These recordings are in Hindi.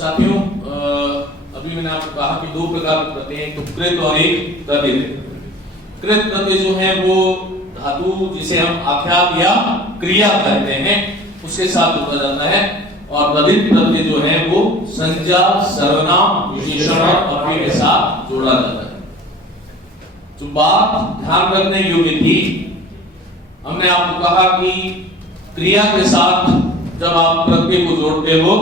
साथियों, अभी मैंने आपको कहा कि दो प्रकार के प्रत्यय हैं, तो कृत और एक तद्धित। कृत प्रत्यय जो है वो धातु जिसे हम आख्यात या क्रिया कहते हैं उसके साथ जोड़ा जाता है, और तद्धित प्रत्यय जो है वो संज्ञा, सर्वनाम, विशेषण और अव्यय के साथ जोड़ा जाता है। जो बात ध्यान रखने योग्य थी, हमने आपको कहा कि क्रिया के साथ जब आप प्रत्यय को जोड़ते हो,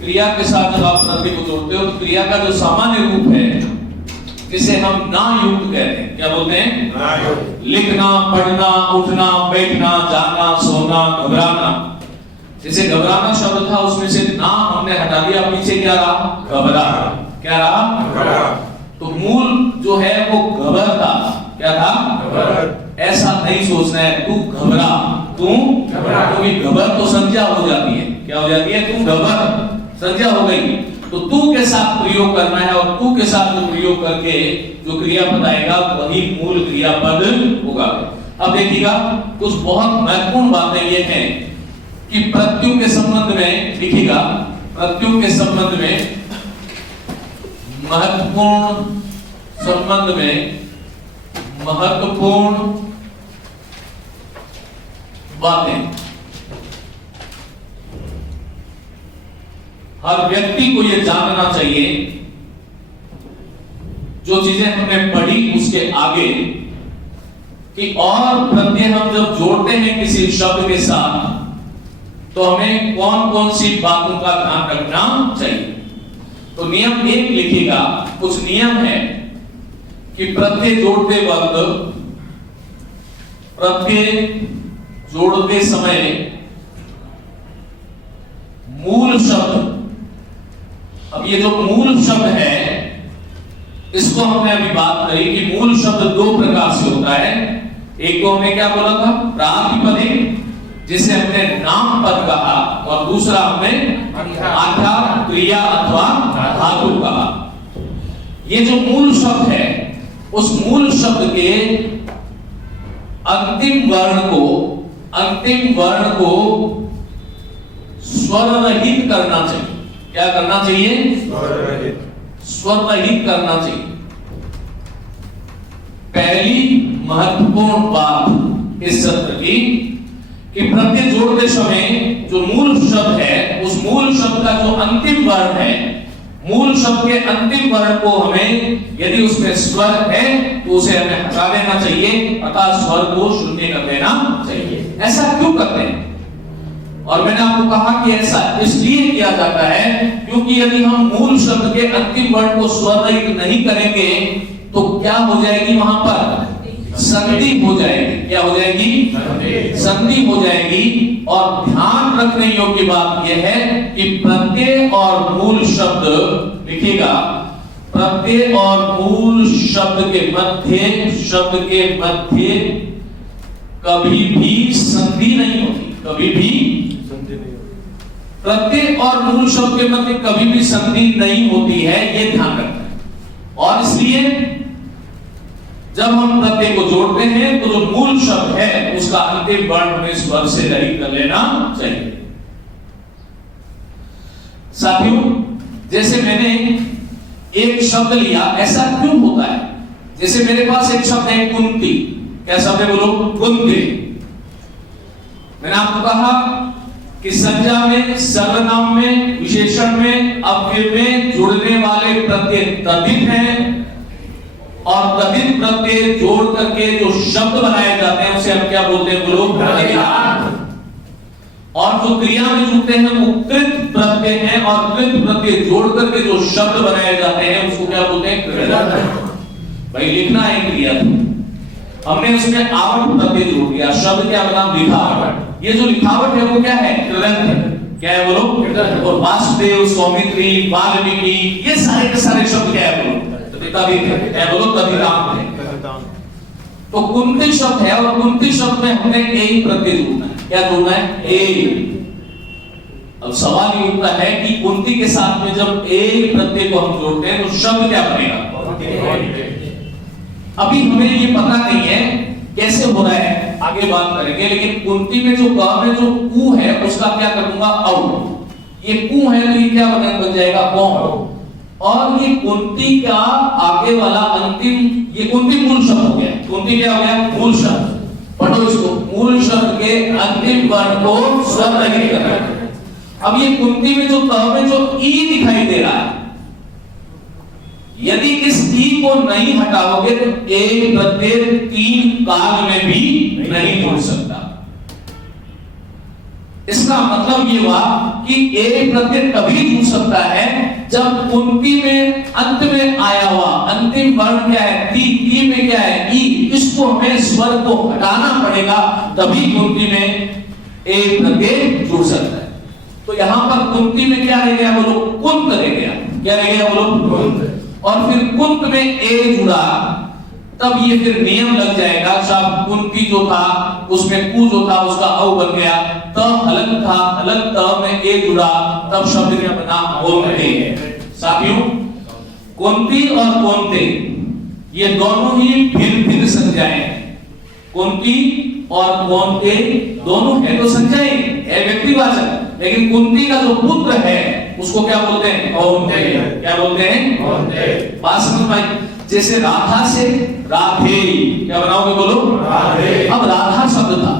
क्रिया के साथ जब आप प्रत्यय को जोड़ते हो तो क्रिया का जो सामान्य रूप है जिसे हम ना युक्त कहते हैं, क्या बोलते हैं? ना युक्त। लिखना, पढ़ना, उठना, बैठना, जाना, सोना, घबराना। जैसे घबराना शब्द था उसमें से ना हमने हटा दिया, पीछे क्या रहा? घबरा। क्या रहा? घबरा। तो मूल जो है वो घबर था। क्या था? घबर। ऐसा नहीं सोचना है तू घबरा, तू घबरा, क्योंकि घबर तो संज्ञा हो जाती है। क्या हो जाती है? तू घबर, संज्ञा हो गई। तो तू के साथ प्रयोग करना है, और तू के साथ जो प्रयोग करके जो क्रियापद आएगा वही मूल क्रियापद होगा। अब देखिएगा, कुछ बहुत महत्वपूर्ण बातें ये हैं कि प्रत्ययों के संबंध में, लिखिएगा, प्रत्ययों के संबंध में महत्वपूर्ण बातें हर व्यक्ति को यह जानना चाहिए। जो चीजें हमने पढ़ी उसके आगे कि और प्रत्यय हम जब जोड़ते हैं किसी शब्द के साथ तो हमें कौन कौन सी बातों का ध्यान रखना चाहिए। तो नियम एक लिखिएगा, कुछ नियम है कि प्रत्यय जोड़ते वक्त, प्रत्यय जोड़ते समय मूल शब्द, अब ये जो मूल शब्द है इसको हमने अभी बात करी कि मूल शब्द दो प्रकार से होता है। एक को हमने क्या बोला था? प्रातिपदिक, जिसे हमने नाम पद कहा, और दूसरा हमने आख्यात, क्रिया अथवा धातु कहा। ये जो मूल शब्द है उस मूल शब्द के अंतिम वर्ण को स्वर रहित करना चाहिए। क्या करना चाहिए? स्वर रहित करना चाहिए। पहली महत्वपूर्ण बात इस सत्र की कि प्रत्यय जोड़ते समय जो मूल शब्द है उस मूल शब्द का जो अंतिम वर्ण है, मूल शब्द के अंतिम वर्ण को हमें, यदि उसमें स्वर है तो उसे हमें हटा देना चाहिए, अतः स्वर को शून्य कर देना चाहिए। ऐसा क्यों करते हैं? और मैंने आपको कहा कि ऐसा इसलिए किया जाता है क्योंकि यदि हम मूल शब्द के अंतिम वर्ण को स्वर रहित नहीं करेंगे तो क्या हो जाएगी? वहां पर संधि हो जाएगी। क्या हो जाएगी? संधि हो जाएगी। और ध्यान रखने योग्य बात यह है कि प्रत्यय और मूल शब्द, लिखिएगा, प्रत्यय और मूल शब्द के मध्य कभी भी संधि नहीं होती। कभी भी प्रत्यय और मूल शब्द के मध्य कभी भी संधि नहीं होती है, यह ध्यान रखना है। और इसलिए जब हम प्रत्यय को जोड़ते हैं तो जो मूल शब्द है उसका अंतिम वर्ण हमें स्वर से रहित कर लेना चाहिए। साथियों, जैसे मैंने एक शब्द लिया, ऐसा क्यों होता है? जैसे मेरे पास एक शब्द है कुंती। क्या शब्द है? बोलो, कुंती। मैंने आपको कहा कि संज्ञा में, सर्वनाम में, विशेषण में, अव्यय में जुड़ने वाले प्रत्यय तद्धित हैं, और तद्धित प्रत्यय जोड़ करके जो शब्द बनाए जाते हैं उसे हम क्या बोलते हैं? बोलो, तद्धित। और जो क्रिया में जुड़ते हैं वो कृत प्रत्यय हैं, और कृत प्रत्यय जोड़ करके जो शब्द बनाए जाते हैं उसको क्या बोलते हैं? कृत। भाई लिखना है क्रिया, हमने उसमें आवट प्रत्यय जोड़ दिया, शब्द क्या बना? लिखावट। ये जो लिखावट है वो क्या है? कृदंत है। क्या है? बोलो। और वासुदेव, सौमित्री, वाल्मीकि, ये सारे के सारे शब्द क्या है? बोलो, तद्धित है। बोलो, तद्धितांत है। तो कुंती शब्द है, और कुंती शब्द में हमने एक प्रत्यय जोड़ना है। क्या जोड़ना है? एक। अब सवाल ये उठता है कि कुंती के साथ में जब एक प्रत्यय को हम जोड़ते हैं तो शब्द क्या बनेगा? अभी हमें ये पता नहीं है कैसे हो रहा है, आगे बात करेंगे, लेकिन कुंती में जो क में जो कु है उसका क्या कर दूंगा औ। ये कु है तो ये क्या बन जाएगा कौ। और ये कुंती का आगे वाला अंतिम, ये कुंती मूल शब्द हो गया। कुंती क्या हो गया मूल शब्द। पढ़ो इसको, मूल शब्द के अंतिम वर्ण को स्वर रहित करना। अब ये कुंती में जो त में जो ई दिखाई दे रहा है, यदि इस ई को नहीं हटाओगे तो एक प्रत्यय तीन काल में भी नहीं जुड़ सकता। इसका मतलब ये हुआ कि एक प्रत्यय तभी जुड़ सकता है जब कुंती में अंत में आया हुआ अंतिम वर्ण क्या है ती में क्या है ई, इसको हमें स्वर को हटाना पड़ेगा, तभी कुंती में एक प्रत्यय जुड़ सकता है। तो यहां पर कुंती में क्या रह गया बोलो कुंत रह गया। क्या रह गया बोलो कुंत। और फिर कुंत में ए जुड़ा, तब ये फिर नियम लग जाएगा। सब कुंती जो था उसमें कु जो था उसका औ बन गया, त हलक था, हलक त में ए जुड़ा, तब शब्द क्या बना ओंते। साथियों कुंती और कोंते ये दोनों ही भिन्न भिन्न संज्ञाएं हैं। कुंती और कोंते दोनों है तो संज्ञाएं है व्यक्तिवाचक, लेकिन कुंती का जो पुत्र है उसको क्या बोलते हैं ओंते। क्या बोलते हैं ओंते। बात समझ में आई। जैसे राधा से राधे, क्या बनाओगे बोलो राधे। अब राधा शब्द था,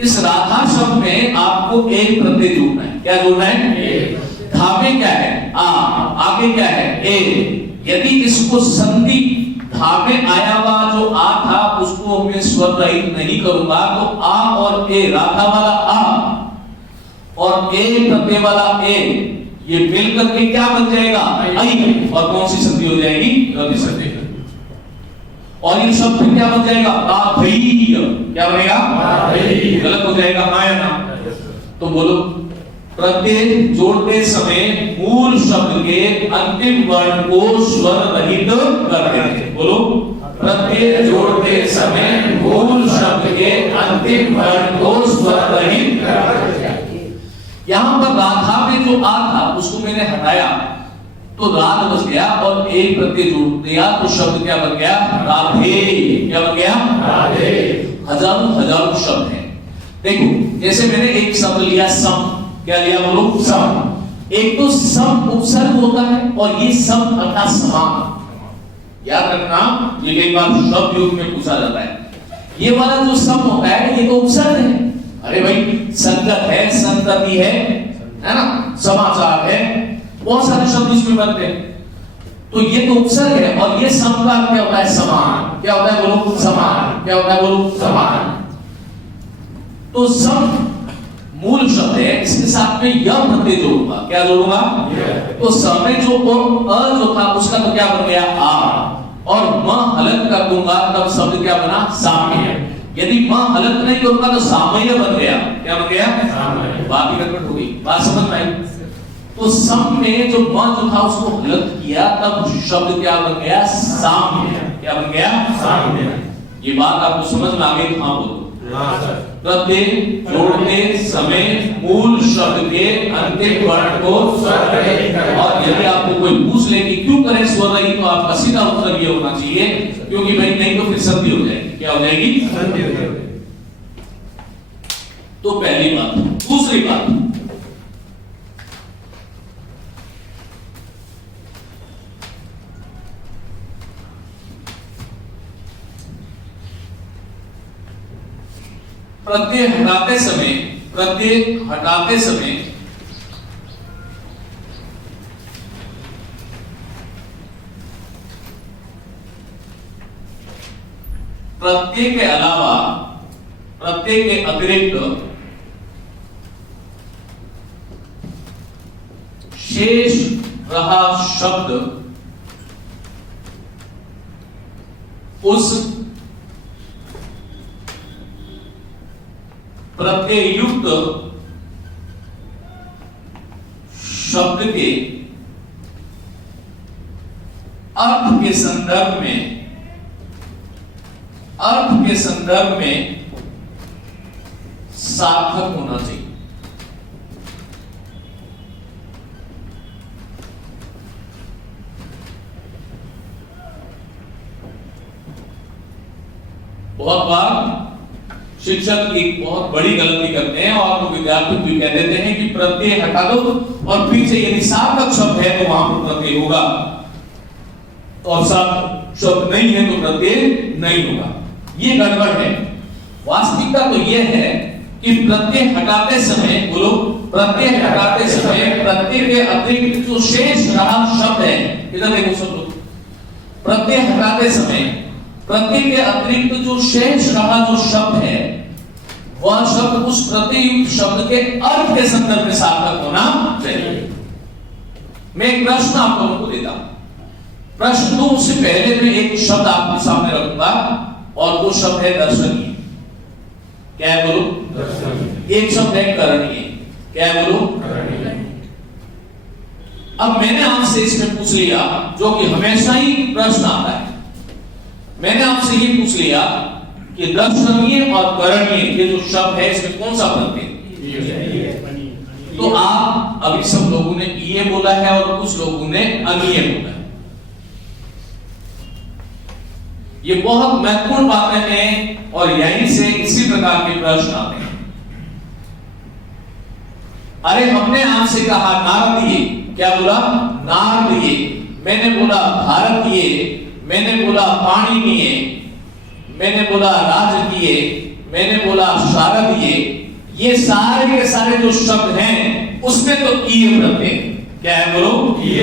इस राधा शब्द में आपको एक प्रत्यय जोड़ना है। क्या जोड़ना है धा में क्या है आ, आगे क्या है ए। यदि इसको संधि धा में आया हुआ जो आ था उसको मैं स्वर रहित नहीं करूंगा तो आ और ए, राधा वाला आ और ए प्रत्यय वाला ए, ये मिलकर के क्या बन जाएगा आई। और कौन सी संधि हो जाएगी रवि संधि। और ये शब्द क्या बन जाएगा राधेय। क्या बनेगा राधेय। गलत हो जाएगा माया नाम। तो बोलो प्रत्यय जोड़ते समय मूल शब्द के अंतिम वर्ण को स्वर रहित करते हैं। बोलो प्रत्यय जोड़ते समय मूल शब्द के अंतिम वर्ण को स्वर रहित करते हैं। यहां पर राधा में जो आ था उसको मैंने हटाया तो राध बच गया और एक प्रत्यय जोड़ दिया तो शब्द क्या बन गया राधे। क्या बन गया राधे। हजारों हजारों शब्द हैं। देखो जैसे मैंने एक शब्द लिया सम। क्या लिया बोलो सम। एक तो सम उपसर्ग होता है और ये सम अर्थात समान। याद रखना ये कई बार शब्द युग में पूछा जाता है। ये वाला जो सम होता है ये तो उपसर्ग है। अरे भाई संगत है, संतति है ना, समाचार है, बहुत सारे शब्द इसमें बनते हैं। तो ये तो उपसर्ग है और ये सम का क्या होता है समान। क्या होता है बोलो समान। क्या होता है बोलो समान। तो सम मूल शब्द है, इसके साथ में यह प्रत्यय जोड़ूंगा। क्या जोड़ूंगा तो समय जो अ जो था उसका तो क्या बन गया आ और म हलक कर दूंगा तब शब्द क्या बना साम्य। यदि म हलक नहीं करूंगा तो सामय बन गया। क्या बन गया सामय। बात गड़बड़ हो गई। बात समझ में आई। तो सम में जो म जो था उसको हलक किया तब शब्द क्या बन गया साम्य। क्या बन गया साम्य। ये बात आपको समझ में आ गई। हाँ बोलो प्रत्यय जोड़ते समय मूल शब्द के अंतिम वर्ण को स्वर रहित करें। और यदि आपको कोई पूछ ले कि क्यों करें स्वर रहित तो आपका सीधा उत्तर ये होना चाहिए क्योंकि भाई नहीं तो फिर संधि हो जाएगी। क्या हो जाएगी संधि हो जाएगी। तो पहली बात। दूसरी बात प्रत्यय हटाते समय प्रत्यय के अलावा प्रत्यय के अतिरिक्त शेष रहा शब्द उस प्रत्यय युक्त शब्द के अर्थ के संदर्भ में सार्थक होना चाहिए। बहुत बार शिक्षक एक बहुत बड़ी गलती करते हैं और विद्यार्थी को कह देते हैं कि प्रत्यय हटा दो और पीछे यदि सार्थक शब्द है तो वहां पर प्रत्यय होगा और सार्थक शब्द नहीं है तो प्रत्यय नहीं होगा। ये गड़बड़ है। वास्तविकता तो यह है कि प्रत्यय हटाते समय, बोलो, प्रत्यय हटाते समय प्रत्यय के अतिरिक्त जो शेष रहा शब्द है, इधर देखो सब लोग, प्रत्यय हटाते समय प्रत्यय के अतिरिक्त जो शेष रहा जो शब्द है वह शब्द उस प्रतियुक्त शब्द के अर्थ के संदर्भ में सार्थक होना चाहिए। मैं एक प्रश्न आप लोगों को देता हूं। प्रश्न दो उससे पहले मैं एक शब्द आपके सामने रखूंगा और वो शब्द है दर्शनीय। क्या है बोलो? दर्शनीय। एक शब्द है करणीय। क्या है बोलो? करणीय। अब मैंने आपसे इसमें पूछ लिया, जो कि हमेशा ही प्रश्न आता है, मैंने आपसे ये पूछ लिया कि दर्शनीय और करणीय ये जो शब्द है इसमें कौन सा प्रत्यय? तो आप अभी सब लोगों ने ये बोला है और कुछ लोगों ने अनीय बोला है। ये बहुत महत्वपूर्ण बातें हैं और यहीं से इसी प्रकार के प्रश्न आते हैं। अरे हमने आपसे कहा नारदीय, क्या बोला? नारदीय। मैंने बोला भारतीय, मैंने बोला पाणिनीय, मैंने बोला राजकीय, मैंने बोला शारदीय। ये सारे के सारे जो शब्द हैं उसमें तो ईय प्रत्यय। क्या है बोलो? ईय।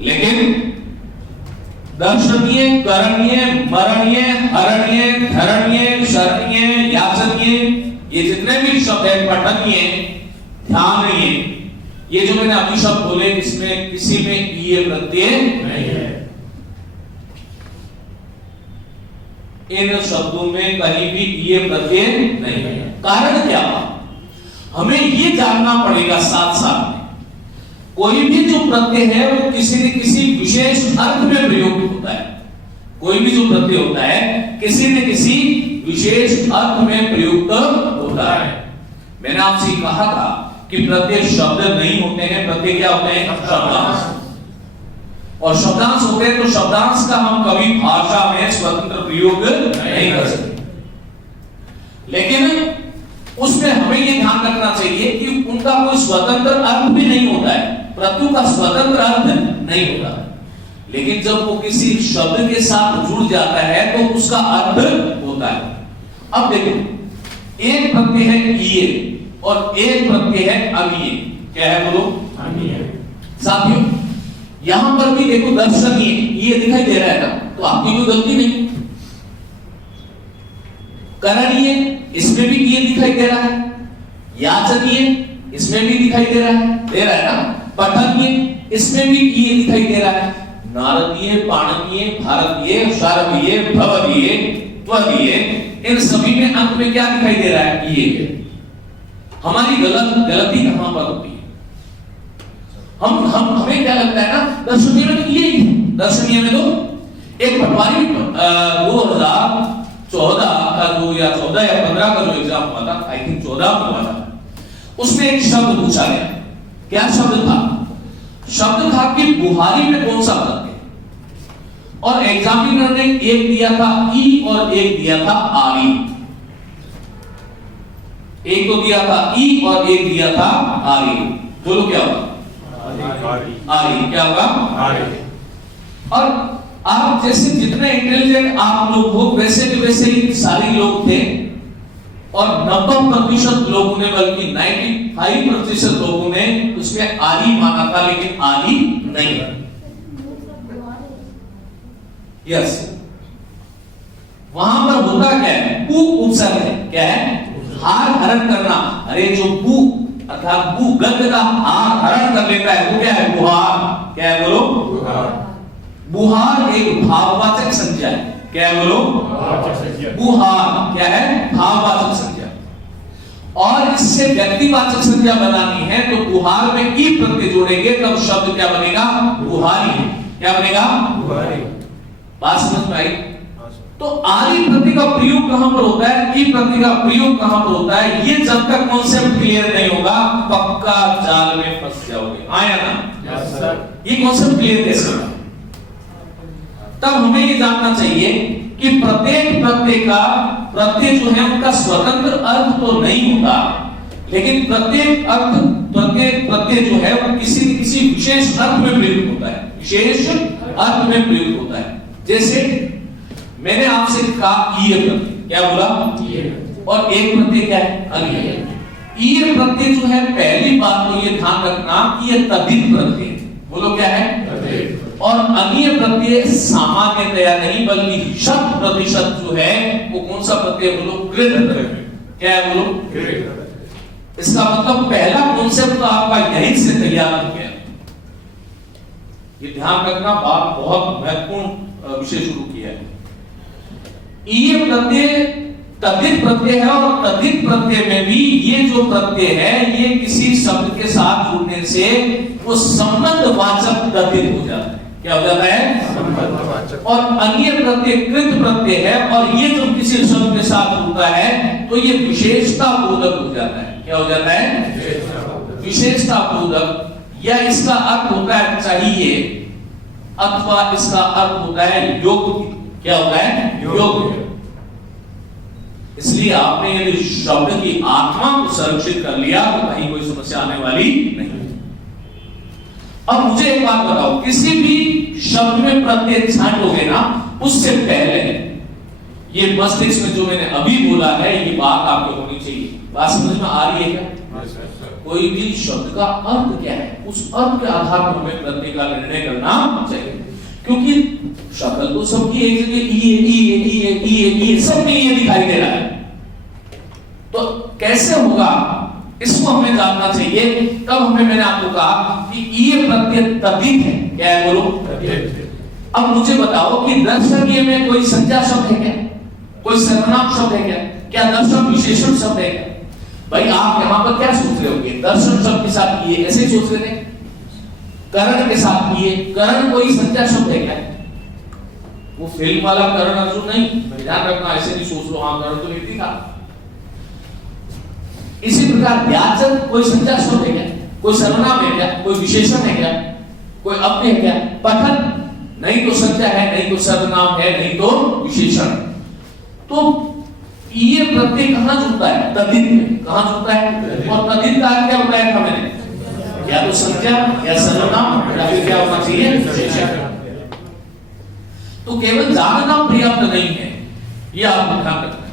लेकिन दर्शनीय, करणीय, मरणीय, हरणीय, धरणीय, शरणीय, याचनीय, ये जितने भी शब्द हैं, पठनीय, ध्यानीय, ये जो मैंने अभी शब्द बोले इसमें किसी में ईय प्रत्यय नहीं है। इन शब्दों में कहीं भी ईय प्रत्यय नहीं है। कारण क्या? हमें ये जानना पड़ेगा साथ साथ में, कोई भी जो प्रत्यय है वो किसी न किसी विशेष अर्थ में प्रयोग होता है। कोई भी जो प्रत्यय होता है किसी न किसी विशेष अर्थ में प्रयुक्त होता है। मैंने आपसे कहा था कि प्रत्यय शब्द नहीं होते हैं, प्रत्यय क्या होते हैं? शब्दांश। और शब्दांश होते हैं तो शब्दांश का हम कभी भाषा में स्वतंत्र प्रयोग नहीं कर सकते। लेकिन उसमें हमें यह ध्यान रखना चाहिए कि उनका कोई स्वतंत्र अर्थ भी नहीं होता है, प्रत्यय का स्वतंत्र अर्थ नहीं होता। लेकिन जब वो किसी शब्द के साथ जुड़ जाता है तो उसका अर्थ होता है। अब देखो, एक प्रत्यय है ईय और एक प्रत्यय है अनीय। क्या है बोलो? अनीय। साथियों यहां पर भी देखो दर्शनीय ये दिखाई दे रहा है ना, तो आपकी कोई गलती नहीं। करणीय इसमें भी ये दिखाई दे रहा है, याचनीय इसमें भी दिखाई दे रहा है ना, पठनीय इसमें भी ये दिखाई दे रहा है, नारदीय, पाणनीय, भारतीय, शारदीय, भवदीय, त्वदीय, इन सभी में अंत में क्या दिखाई दे रहा है? ये। हमारी गलती कहां पर होती है? हमें क्या लगता है ना, दर्शनीय में तो ये ही है। दर्शनीय में तो एक पटवारी 2014 का जो या 14 या 15 का जो एग्जाम हुआ था, आई थिंक 14 में हुआ था, उसमें एक शब्द पूछा गया। क्या शब्द था? शब्द था कि बुहारी में कौन सा प्रत्यय? और एग्जामिनर ने एक दिया था ई और एक दिया था आरी। एक तो दिया था ई और एक दिया था आरी। बोलो क्या होगा? आरी। क्या होगा? आरी। और आप जैसे जितने इंटेलिजेंट आप लोग हो वैसे के वैसे ही सारे लोग थे और 90% लोगों ने, बल्कि 95% लोगों ने उसमें आरी माना था, लेकिन आरी नहीं। यस, वहां पर होता क्या है? पू उपसर्ग है। क्या है? हार हरण करना। अरे जो पू अर्थात पू गंध का हार हरण कर लेता है वो क्या है? बुहार। क्या है बोलो? बुहार। बुहार एक भाववाचक संज्ञा है। क्या है बोलो? बुहार क्या है? भाववाचक संज्ञा। और इससे व्यक्तिवाचक संज्ञा बनानी है तो बुहार में ई प्रत्यय जोड़ेंगे तब शब्द क्या बनेगा? बुहारी। क्या बनेगा? बुहारी। बात समझ में आई? तो आरी प्रत्यय का प्रयोग कहां पर होता है, ई प्रत्यय का प्रयोग कहां पर होता है, ये जब तक कॉन्सेप्ट क्लियर नहीं होगा पक्का जाल में फंस जाओगे। आया ना? Yes sir. ये कॉन्सेप्ट क्लियर कैसे होगा? तब हमें ये जानना चाहिए कि प्रत्येक प्रत्यय जो है उनका स्वतंत्र अर्थ तो नहीं होता, लेकिन प्रत्येक प्रत्यय जो है वो किसी विशेष अर्थ में प्रयुक्त होता है, विशेष अर्थ में प्रयुक्त होता है। जैसे मैंने आपसे कहा ईय प्रत्यय, क्या बोला? और एक प्रत्यय क्या है? अनीय। ईय प्रत्यय जो है, पहली बात तो ये ध्यान रखना कि ये तद्धित प्रत्यय, बोलो क्या है? और अनीय प्रत्यय सामान्यतया नहीं बल्कि शत प्रतिशत जो है वो कौन सा प्रत्यय? बोलो कृत प्रत्यय। क्या है? बोलो कृत। इसका मतलब पहला कॉन्सेप्ट तो आपका यहीं से तैयार हो गया। ये ध्यान रखना, बात बहुत महत्वपूर्ण विषय शुरू किया है। ईय प्रत्यय तद्धित प्रत्यय है और तद्धित प्रत्यय में भी ये जो प्रत्यय है ये किसी शब्द के साथ जुड़ने से वो संबंधवाचक तद्धित हो जाता है। क्या हो जाता है? संबंधवाचक। और अनीय प्रत्यय कृत प्रत्यय है और ये जो किसी शब्द के साथ जुड़ता है तो ये विशेषता बोधक हो जाता है। क्या हो जाता है? विशेषता बोधक। या इसका अर्थ होता है चाहिए अथवा इसका अर्थ होता है योग्य। क्या होता है? योग्य। इसलिए आपने यदि शब्द की आत्मा को संरक्षित कर लिया तो कहीं कोई समस्या आने वाली नहीं। अब मुझे एक बात बताओ, किसी भी शब्द में प्रत्यय छांटोगे ना, उससे पहले ये मस्तिष्क में जो मैंने अभी बोला है ये बात आपको होनी चाहिए। बात समझ में आ रही है क्या? कोई भी शब्द का अर्थ क्या है, उस अर्थ के आधार पर हमें प्रत्यय का निर्णय करना चाहिए। क्योंकि शक्ल तो सबकी एक जगह सब में ये दिखाई दे रहा है, तो कैसे होगा इसको हमें जानना चाहिए। तब मैंने आपको कहा कि ये प्रत्यय तद्धित है। क्या है? बोलो। अब मुझे बताओ कि दर्शनीय में कोई संज्ञा शब्द है क्या? कोई सर्वनाम शब्द है क्या? क्या दर्शन विशेषण शब्द है क्या? भाई आप यहाँ पर क्या सोच रहे होगे? दर्शन शब्द के साथ किए ऐसे सोच रहे थे, करण के साथ किए। करण कोई संज्ञा शब्द है क्या? वो फिल्म वाला करण अर्जुन नहीं, ध्यान रखना, ऐसे नहीं सोच लो हाँ करण तो नहीं दिखा। इसी प्रकार व्याजन कोई संज्ञा शब्द है क्या? कोई सर्वनाम है क्या? कोई विशेषण है क्या? कोई अव्यय है क्या? पठन नहीं तो संज्ञा है, नहीं तो सर्वनाम है, नहीं तो विशेषण। तो ये प्रत्यय कहां जुड़ता है? तद्धित में। कहां जुड़ता है? और तद्धित का क्या होता है? हमें या तो संज्ञा या सर्वनाम या फिर क्या होना चाहिए? विशेषण। तो केवल जानना पर्याप्त नहीं है, यह आप ध्यान रखना है।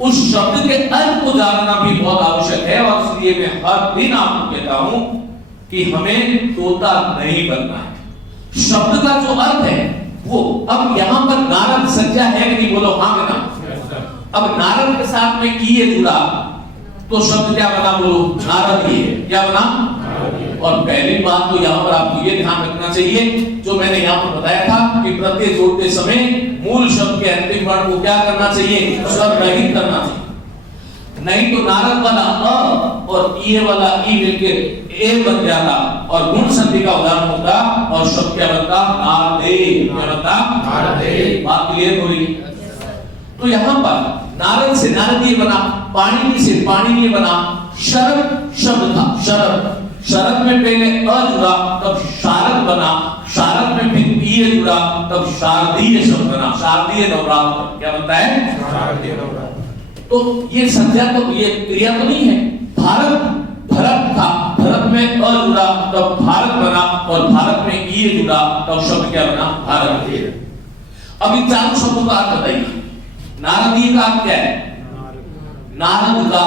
उस शब्द के अर्थ को जानना भी बहुत आवश्यक है और इसलिए मैं हर दिन आपको कहता हूं कि हमें तोता नहीं बनना है। शब्द का जो अर्थ है वो, अब यहां पर नारद संज्ञा है कि नहीं? बोलो हाँ कि ना। अब नारद के साथ में किए जुड़ा तो शब्द क्या बना? बोलो नारदीय। क्या बना? और पहली बात तो यहाँ पर आपको ये ध्यान रखना चाहिए जो मैंने यहाँ पर बताया था कि प्रत्यय जोड़ते समय मूल शब्द के अंतिम वर्ण को क्या करना चाहिए? स्वर रहित करना चाहिए। नहीं तो नारद वाला अ और ई वाला ई मिलकर ए बन जाता और गुण संधि का उदाहरण होता और शब्द क्या बनता? नारदे। क्या बनता? नारदे। बात क्लियर हो रही है? तो यहाँ पर नारद से नारदीय बना, पाणिनि से पाणिनीय बना, शरद शब्द था शरद। शरद में पहले अ जुड़ा तब शारद बना, शारद में फिर ई जुड़ा तब शारदीय शब्द बना, शारदीय नवरात्र। क्या बनता है? शारदीय नवरात्र। तो ये संज्ञा तो ये क्रिया तो नहीं है। भारत भरत था, भरत में अ जुड़ा तब भारत बना और भारत में ई जुड़ा तब शब्द क्या बना? भारतीय। अब इन चारों शब्दों का अर्थ बताइए। नारदीय का अर्थ क्या है? नारद का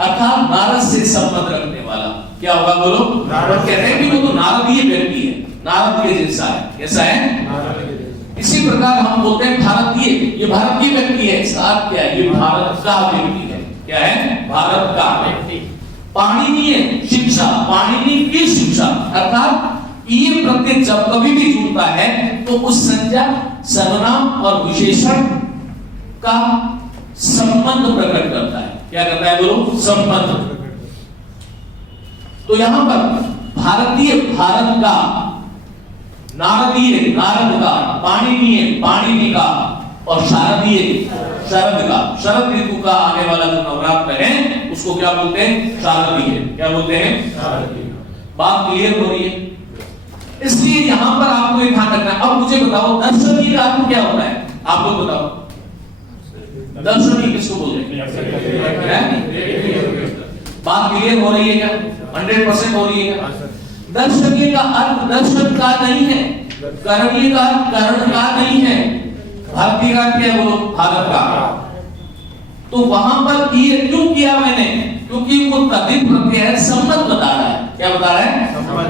अर्थात नारद से संबंध रखने वाला। क्या होगा? बोलो नारद। कहते हैं कि वो तो नारदीय व्यक्ति है, नारद के जैसा है। कैसा है? इसी प्रकार हम बोलते हैं भारतीय, ये भारतीय व्यक्ति है। इसका अर्थ क्या है? ये भारत का व्यक्ति है। क्या है? भारत का व्यक्ति। पाणिनीय शिक्षा, पाणिनि की शिक्षा, अर्थात ये प्रत्यय जब कभी भी जुड़ता है तो उस संज्ञा, सर्वनाम और विशेषण का संबंध प्रकट करता है। क्या करता है? बोलो संबंध। तो यहां पर भारतीय भारत का, नारदीय नारद का, पाणिनीय पाणिनि का और शारदीय शरद का। शरद ऋतु का आने वाला जो नवरात्र है उसको क्या बोलते हैं? शारदीय। क्या बोलते हैं? शारदीय। बात क्लियर हो रही है? इसलिए यहां पर आपको एक ध्यान रखना है। अब मुझे बताओ दर्शनीय का अर्थ क्या होता है? आप लोग बताओ, दर्शनीय किसको बोलते हैं? बात क्लियर हो रही है क्या? 100% हो रही है क्या? दर्शनीय का अर्थ दर्शन का नहीं है, करणीय का करण का नहीं है, भारतीय का क्या बोलो? भारत का। तो वहां पर ये क्यों किया मैंने? क्योंकि वो तद्धित प्रत्यय है, सम्मत बता रहा है। क्या बता रहा है? सम्मत।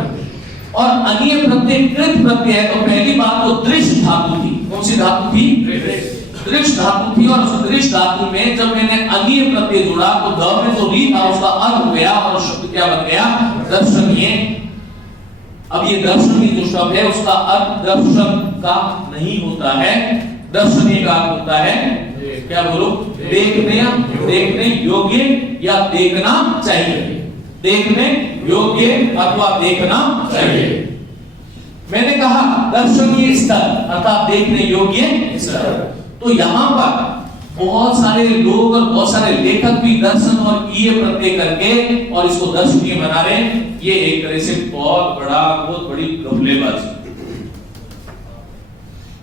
और अनीय प्रत्यय कृत प्रत्यय है, तो पहली बात तो दृश्य धातु थी। कौन सी धातु थी? दृश्य धातु थी। और उस दृश्य धातु में जब मैंने अनीय प्रत्यय जोड़ा तो द में जो री था उसका अर्थ हो गया और शब्द क्या बन गया? दर्शनीय। अब ये दर्शनीय जो शब्द है उसका अर्थ दर्शन का नहीं होता है, दर्शनीय का अर्थ होता है क्या बोलो? देखने योग्य या देखना चाहिए, देखने योग्य अथवा देखना चाहिए। मैंने कहा दर्शनीय स्थल अर्थात देखने योग्य स्थल। तो यहां पर बहुत सारे लोग और बहुत सारे लेखक भी दर्शन और ईय प्रत्यय करके और इसको दर्शनीय बना रहे हैं। ये एक तरह से बहुत बड़ी घपलेबाजी।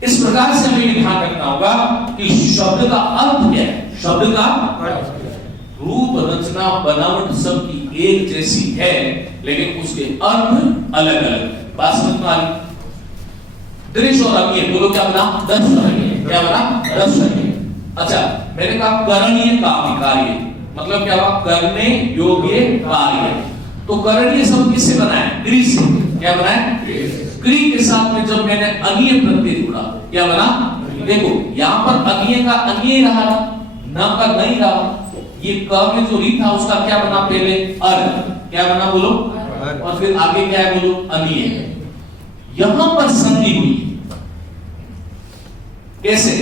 इस प्रकार से हमें ध्यान रखना होगा कि शब्द का अर्थ क्या है। शब्द का रूप रचना बनावट सबकी एक जैसी है, लेकिन उसके अर्थ अलग अलग। बात समझ में आ रही? दृश्य और अमीय बोलो क्या बना? दर्शनीय। क्या बना? दर्शनीय। अच्छा, मैंने कहा करणीय काम कार्य, मतलब क्या हुआ? करने योग्य कार्य। तो करणीय शब्द किससे बना है? क्रि से। क्या बना है? क्रि के साथ में जब मैंने अनीय प्रत्यय जोड़ा, क्या बना? देखो यहां पर अनीय का अनीय रहा, न का नहीं रहा। ये क में जो री था उसका क्या बना? पहले अर। क्या बना बोलो? और फिर आगे क्या है बोलो? अनीय। यहां पर संधि हुई। कैसे?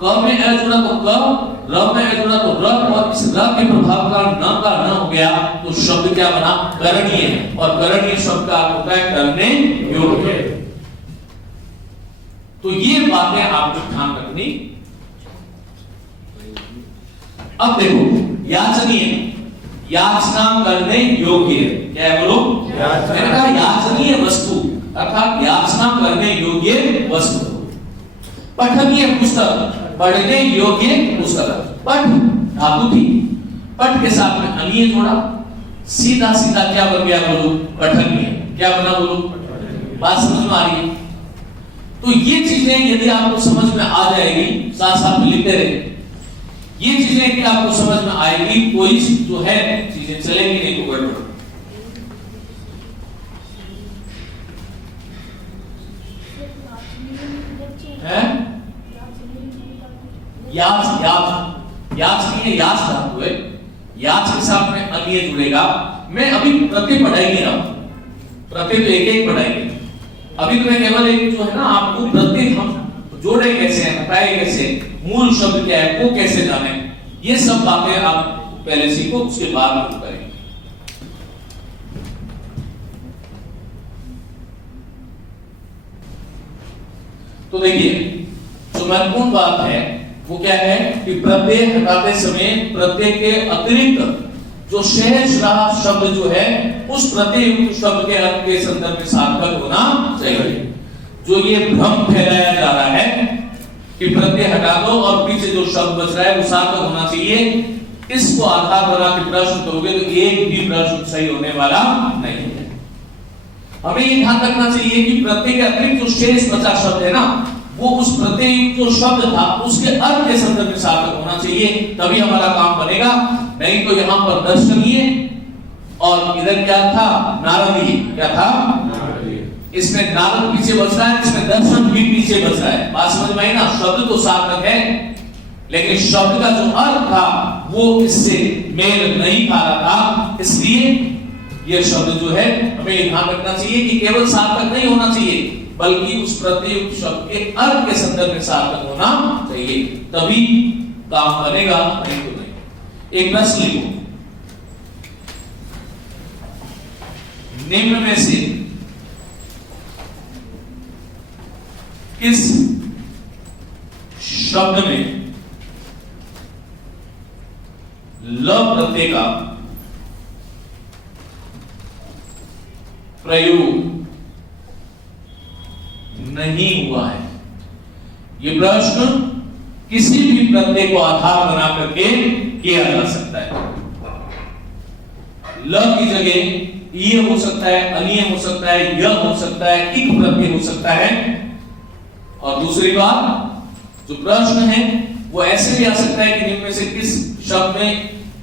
क में अ जुड़ा तो क, र में अ जुड़ा तो र, और इस र के प्रभाव का न हो गया तो शब्द क्या बना? करणीय। और करणीय शब्द का अर्थ होता है करने योग्य। तो ये बातें आपको ध्यान रखनी। अब देखो याचनीय, याचना करने योग्य। क्या है बोलो? मैंने कहा याचनीय वस्तु अर्थात याचना करने योग्य वस्तु। पठनीय पुस्तक, पढ़ने योग्य पुस्तक। पठ धातु थी, पठ के साथ में अनीय जोड़ा, सीधा सीधा क्या बन गया बोलो? पठनीय। क्या बना बोलो? बात समझ में आ रही है? तो ये चीजें यदि आपको समझ में आ जाएगी, साथ साथ में लिखते रहे, ये चीजें यदि आपको समझ में आएगी, कोई जो है चीजें चलेंगी, नहीं तो गड़बड़। याच धातु है, याच के साथ में अनीय जुड़ेगा। मैं अभी प्रत्यय पढ़ाई नहीं रहा, प्रत्यय तो एक एक पढ़ाएंगे। अभी तो मैं केवल एक जो है ना आपको प्रत्यय हम जोड़े कैसे हैं, हटाए कैसे, मूल शब्द क्या है वो कैसे जाने, ये सब बातें आप पहले सीखो, उसके बाद में करेंगे। तो देखिए जो महत्वपूर्ण बात है वो क्या है कि प्रत्यय हटाते समय प्रत्यय के अतिरिक्त जो शेष रहा शब्द जो है उस प्रत्यय युक्त शब्द के अर्थ के संदर्भ में सार्थक होना चाहिए। जो ये भ्रम फैलाया जा रहा है कि प्रत्यय हटा दो और पीछे जो शब्द बच रहा है वो सार्थक होना चाहिए, इसको आधार बना के प्रश्न करोगे तो एक भी प्रश्न सही होने वाला नहीं है। हमें ये ध्यान रखना चाहिए कि प्रत्यय के अतिरिक्त जो शेष बचा शब्द है ना वो उस प्रत्यय जो शब्द था उसके अर्थ के संदर्भ में सार्थक होना चाहिए, तभी हमारा काम बनेगा। नहीं तो यहाँ पर दर्शनीय और इधर क्या था? नारदीय। क्या था? इसमें नारद पीछे बच रहा है, इसमें दर्शन भी पीछे बच रहा है। बात समझ में आई ना? शब्द तो सार्थक है लेकिन शब्द का जो अर्थ था वो इससे मेल नहीं खा रहा था, इसलिए यह शब्द जो है हमें ध्यान रखना चाहिए कि केवल सार्थक नहीं होना चाहिए बल्कि उस प्रत्यय शब्द के अर्थ के संदर्भ में सार्थक होना चाहिए, तभी काम बनेगा, नहीं तो नहीं। एक प्रश्न लिखो, निम्न में से किस शब्द में ल प्रत्यय का प्रयोग नहीं हुआ है? ये प्रश्न किसी भी प्रत्यय को आधार बना करके किया जा सकता है। ल की जगह ये हो सकता है, अनिय हो सकता है, य हो सकता है, इक प्रत्यय हो सकता है। और दूसरी बात, जो प्रश्न है वो ऐसे भी आ सकता है कि निम्न में से किस शब्द में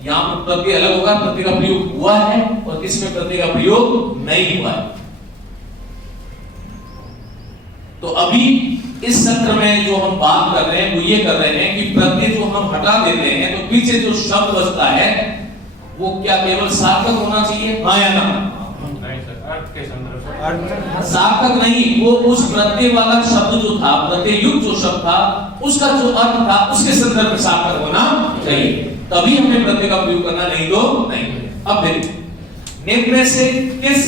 यहां पर प्रत्यय अलग होगा, प्रत्यय का प्रयोग हुआ है, और किस में प्रत्यय का प्रयोग नहीं हुआ है। तो अभी इस सत्र में जो हम बात कर रहे हैं वो ये कर रहे हैं कि प्रत्यय जो हम हटा देते हैं तो पीछे जो शब्द बचता है वो क्या केवल सार्थक होना चाहिए, हाँ या ना? नहीं सर, अर्थ के संदर्भ से। सार्थक नहीं, वो उस प्रत्यय वाला शब्द जो था, प्रत्यय युक्त जो शब्द था, उसका जो अर्थ था उसके संदर्भ में सार्थक होना चाहिए, तभी हमें प्रत्यय का प्रयोग करना, नहीं तो नहीं। अब देखिए निम्न में से किस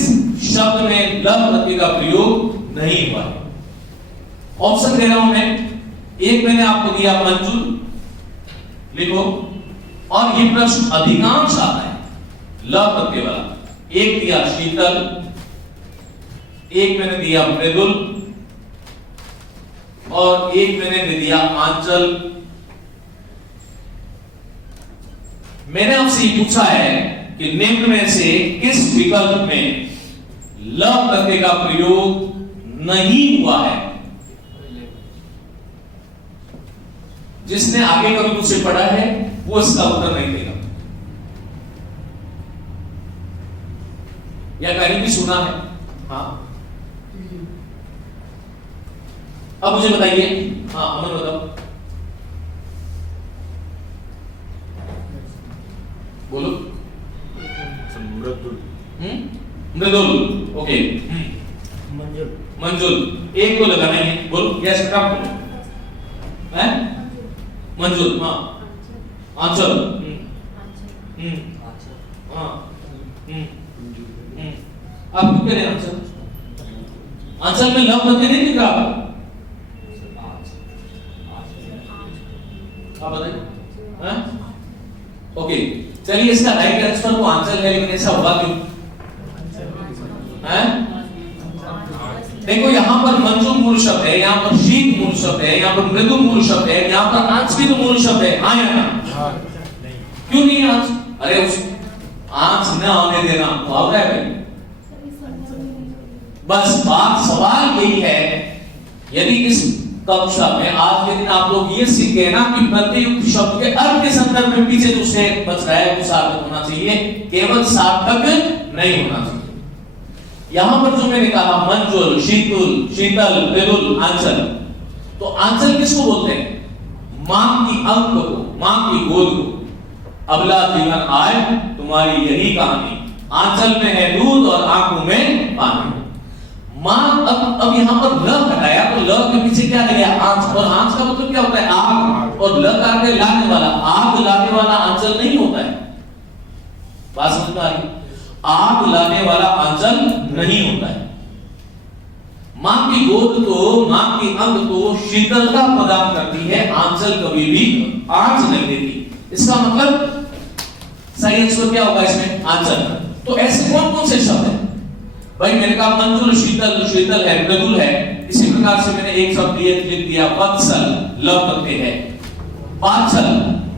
शब्द में ल प्रत्यय का प्रयोग नहीं हुआ है? ऑप्शन दे रहा हूं मैं। एक मैंने आपको दिया मंजूर, लिखो, और ये प्रश्न अधिकांश आता है ल प्रत्यय वाला। एक दिया शीतल, एक मैंने दिया मृदुल, और एक मैंने दे दिया आंचल। मैंने आपसे ये पूछा है कि निम्न में से किस विकल्प में ल प्रत्यय का प्रयोग नहीं हुआ है? जिसने आगे कभी मुझसे पढ़ा है वो इसका उत्तर नहीं देगा, या कहीं भी सुना है। हाँ, अब मुझे बताइए। हाँ अमन बताओ, बोलो। मृदुल। मृदुल, ओके। मंजुल। मंजुल, एक को लगाना है, बोलो। यस बेटा, हैं? मंजुल, हाँ। आंचल, हाँ। आप क्यों कह रहे हैं आंचल? आंचल में लव प्रत्यय नहीं दिख रहा आपको? आप बताइए। हाँ? ओके, चलिए इसका राइट आंसर तो आंचल है, लेकिन ऐसा हुआ क्यों? हैं? देखो यहाँ पर मंजू मूल शब्द है, यहाँ पर शीत मूल शब्द है, यहाँ पर मृदु मूल शब्द है, यहाँ पर आंच भी तो मूल शब्द है, हाँ या ना? क्यों नहीं आंच? अरे उस आंच न होने देना तो आ रहा है भाई। बस बात सवाल यही है, यदि इस कक्षा में आज के दिन आप लोग ये सीख गए ना कि प्रत्ययुक्त शब्द के अर्थ के संदर्भ में पीछे जो से बच रहा है वो सार्थक होना चाहिए, केवल सार्थक नहीं होना चाहिए। यहां पर जो मैंने कहा मंजुल, शीतल, शीतल, मृदुल, आंचल, तो आंचल किसको बोलते हैं? मां की अंक को, मां की गोद को। अबला जीवन आए तुम्हारी यही कहानी, आंचल में है दूध और आंखों में पानी। मां, अब यहां पर ल हटाया तो ल के पीछे क्या लग गया? आंच, और आंच का मतलब क्या होता है? आग, और ल का अर्थ लाने वाला, आग लाने वाला आंचल नहीं होता है। बात समझ में आ रही? आग लाने वाला आंचल नहीं होता है। मां की गोद तो, मां की अंग तो शीतलता प्रदान करती है, आंचल कभी भी आंच नहीं देती। इसका मतलब सही आंसर क्या होगा इसमें? आंचल। तो ऐसे कौन कौन से शब्द हैं भाई? मैंने कहा मंजुल, शीतल, शीतल है, मृदुल है। इसी प्रकार से मैंने एक शब्द लिख दिया वत्सल, ल प्रत्यय है। पांचल,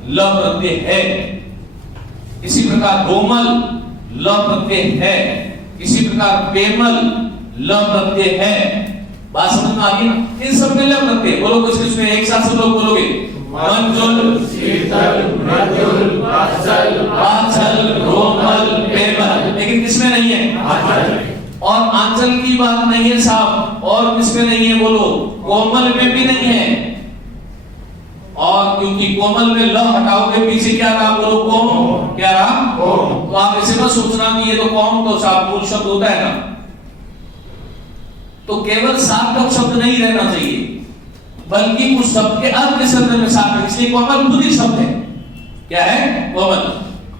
ल प्रत्यय है। इसी प्रकार कोमल, ल प्रत्यय है। इसी प्रकार पेमल, ल प्रत्यय है। बात समझ में आ गई ना? इन सब में ल प्रत्यय। बोलो कुछ कुछ में एक साथ सब लोग बोलोगे। मंजुल, शीतल, मृदुल, वात्सल, वात्सल, कोमल, पेमल। लेकिन किसमें नहीं है? आंचल। और आंचल की बात नहीं है साहब, और किसमें नहीं है? बोलो। कोमल में भी नहीं है। और क्योंकि कोमल में ल हटाओगे पीछे क्या रहा? बोलो कोम। क्या रहा? कोम। तो आप ऐसे मत सोचना कि ये तो कोम तो साहब मूल शब्द होता है ना। तो केवल सार्थक शब्द नहीं रहना चाहिए, बल्कि उस शब्द के अर्थ के संदर्भ में सार्थक, इसलिए कोमल खुद ही शब्द है। क्या है? कोमल।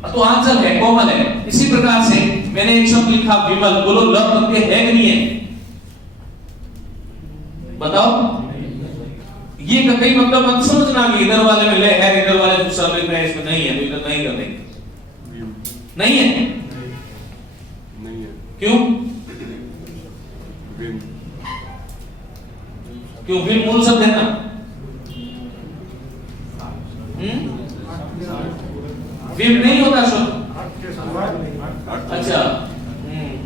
तो आंचल है, कोमल है। इसी प्रकार से मैंने एक शब्द लिखा विमल, बोलो ल प्रत्यय है कि नहीं है? बताओ। ये कहीं मतलब मत समझना कि इधर वाले में ले है, इधर वाले में दूसरा में है, इसमें नहीं है, तो इधर नहीं कर देंगे। नहीं है? नहीं है। क्यों? क्यों? फिर मूल शब्द है ना। अच्छा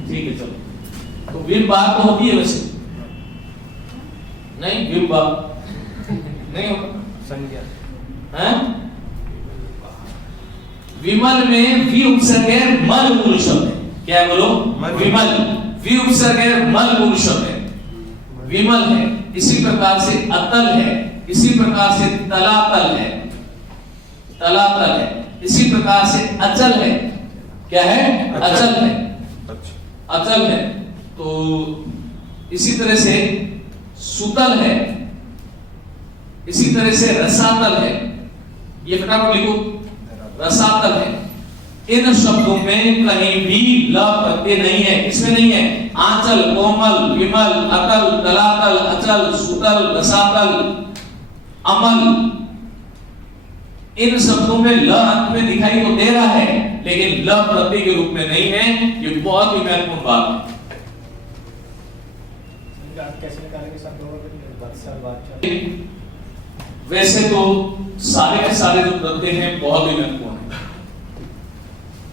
ठीक है चलो। तो विम बार तो होती है वैसे नहीं, विम बार नहीं होता संज्ञा हैं? विमल में वी उपसर्ग है, मल मूल शब्द है। क्या है बोलो? विमल। वी उपसर्ग है, मल मूल शब्द है, विमल है। इसी प्रकार से अतल है, इसी प्रकार से तलातल है, तलातल है। इसी प्रकार से अचल है। क्या है? अचल है, अचल है। तो इसी तरह से सुतल है, इसी तरह से रसातल है। ये फटाफट लिखो, रसातल है। इन शब्दों में कहीं भी ल प्रत्यय नहीं है। इसमें नहीं है। आंचल, कोमल, विमल, अतल, तलातल, अचल, सुतल, रसातल, अमल, इन शब्दों में ल अंत में दिखाई तो दे रहा है, लेकिन ल प्रत्यय के रूप में नहीं है। ये बहुत ही महत्वपूर्ण बात है। कैसे निकालेंगे शब्दों वैसे तो सारे के सारे जो प्रत्यय हैं बहुत ही महत्वपूर्ण है,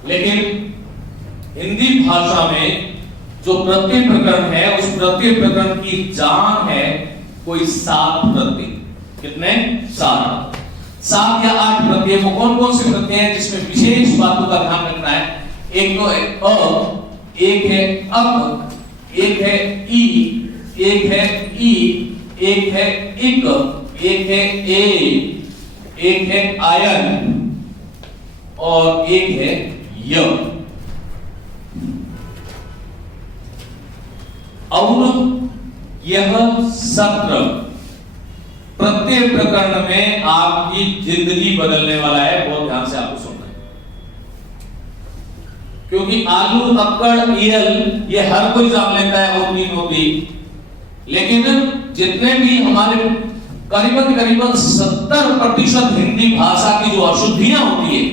लेकिन हिंदी भाषा में जो प्रत्यय प्रकरण है, उस प्रत्यय प्रकरण की जान है कोई 7 प्रत्यय। कितने? 7 या 8 प्रत्यय। वो कौन कौन से प्रत्यय हैं जिसमें विशेष बातों का ध्यान रखना है? एक तो है अ, एक है अप, एक है ई, एक है ई, एक है इक, एक है ए, एक है आयन और एक है य। और यह सत्र प्रत्यय प्रकरण में आपकी जिंदगी बदलने वाला है। बहुत ध्यान से आपको सुनना है, क्योंकि आलू, अक्कड़, ईयल ये हर कोई जान लेता है, होती, लेकिन जितने भी हमारे करीबन 70% हिंदी भाषा की जो अशुद्धियां होती है,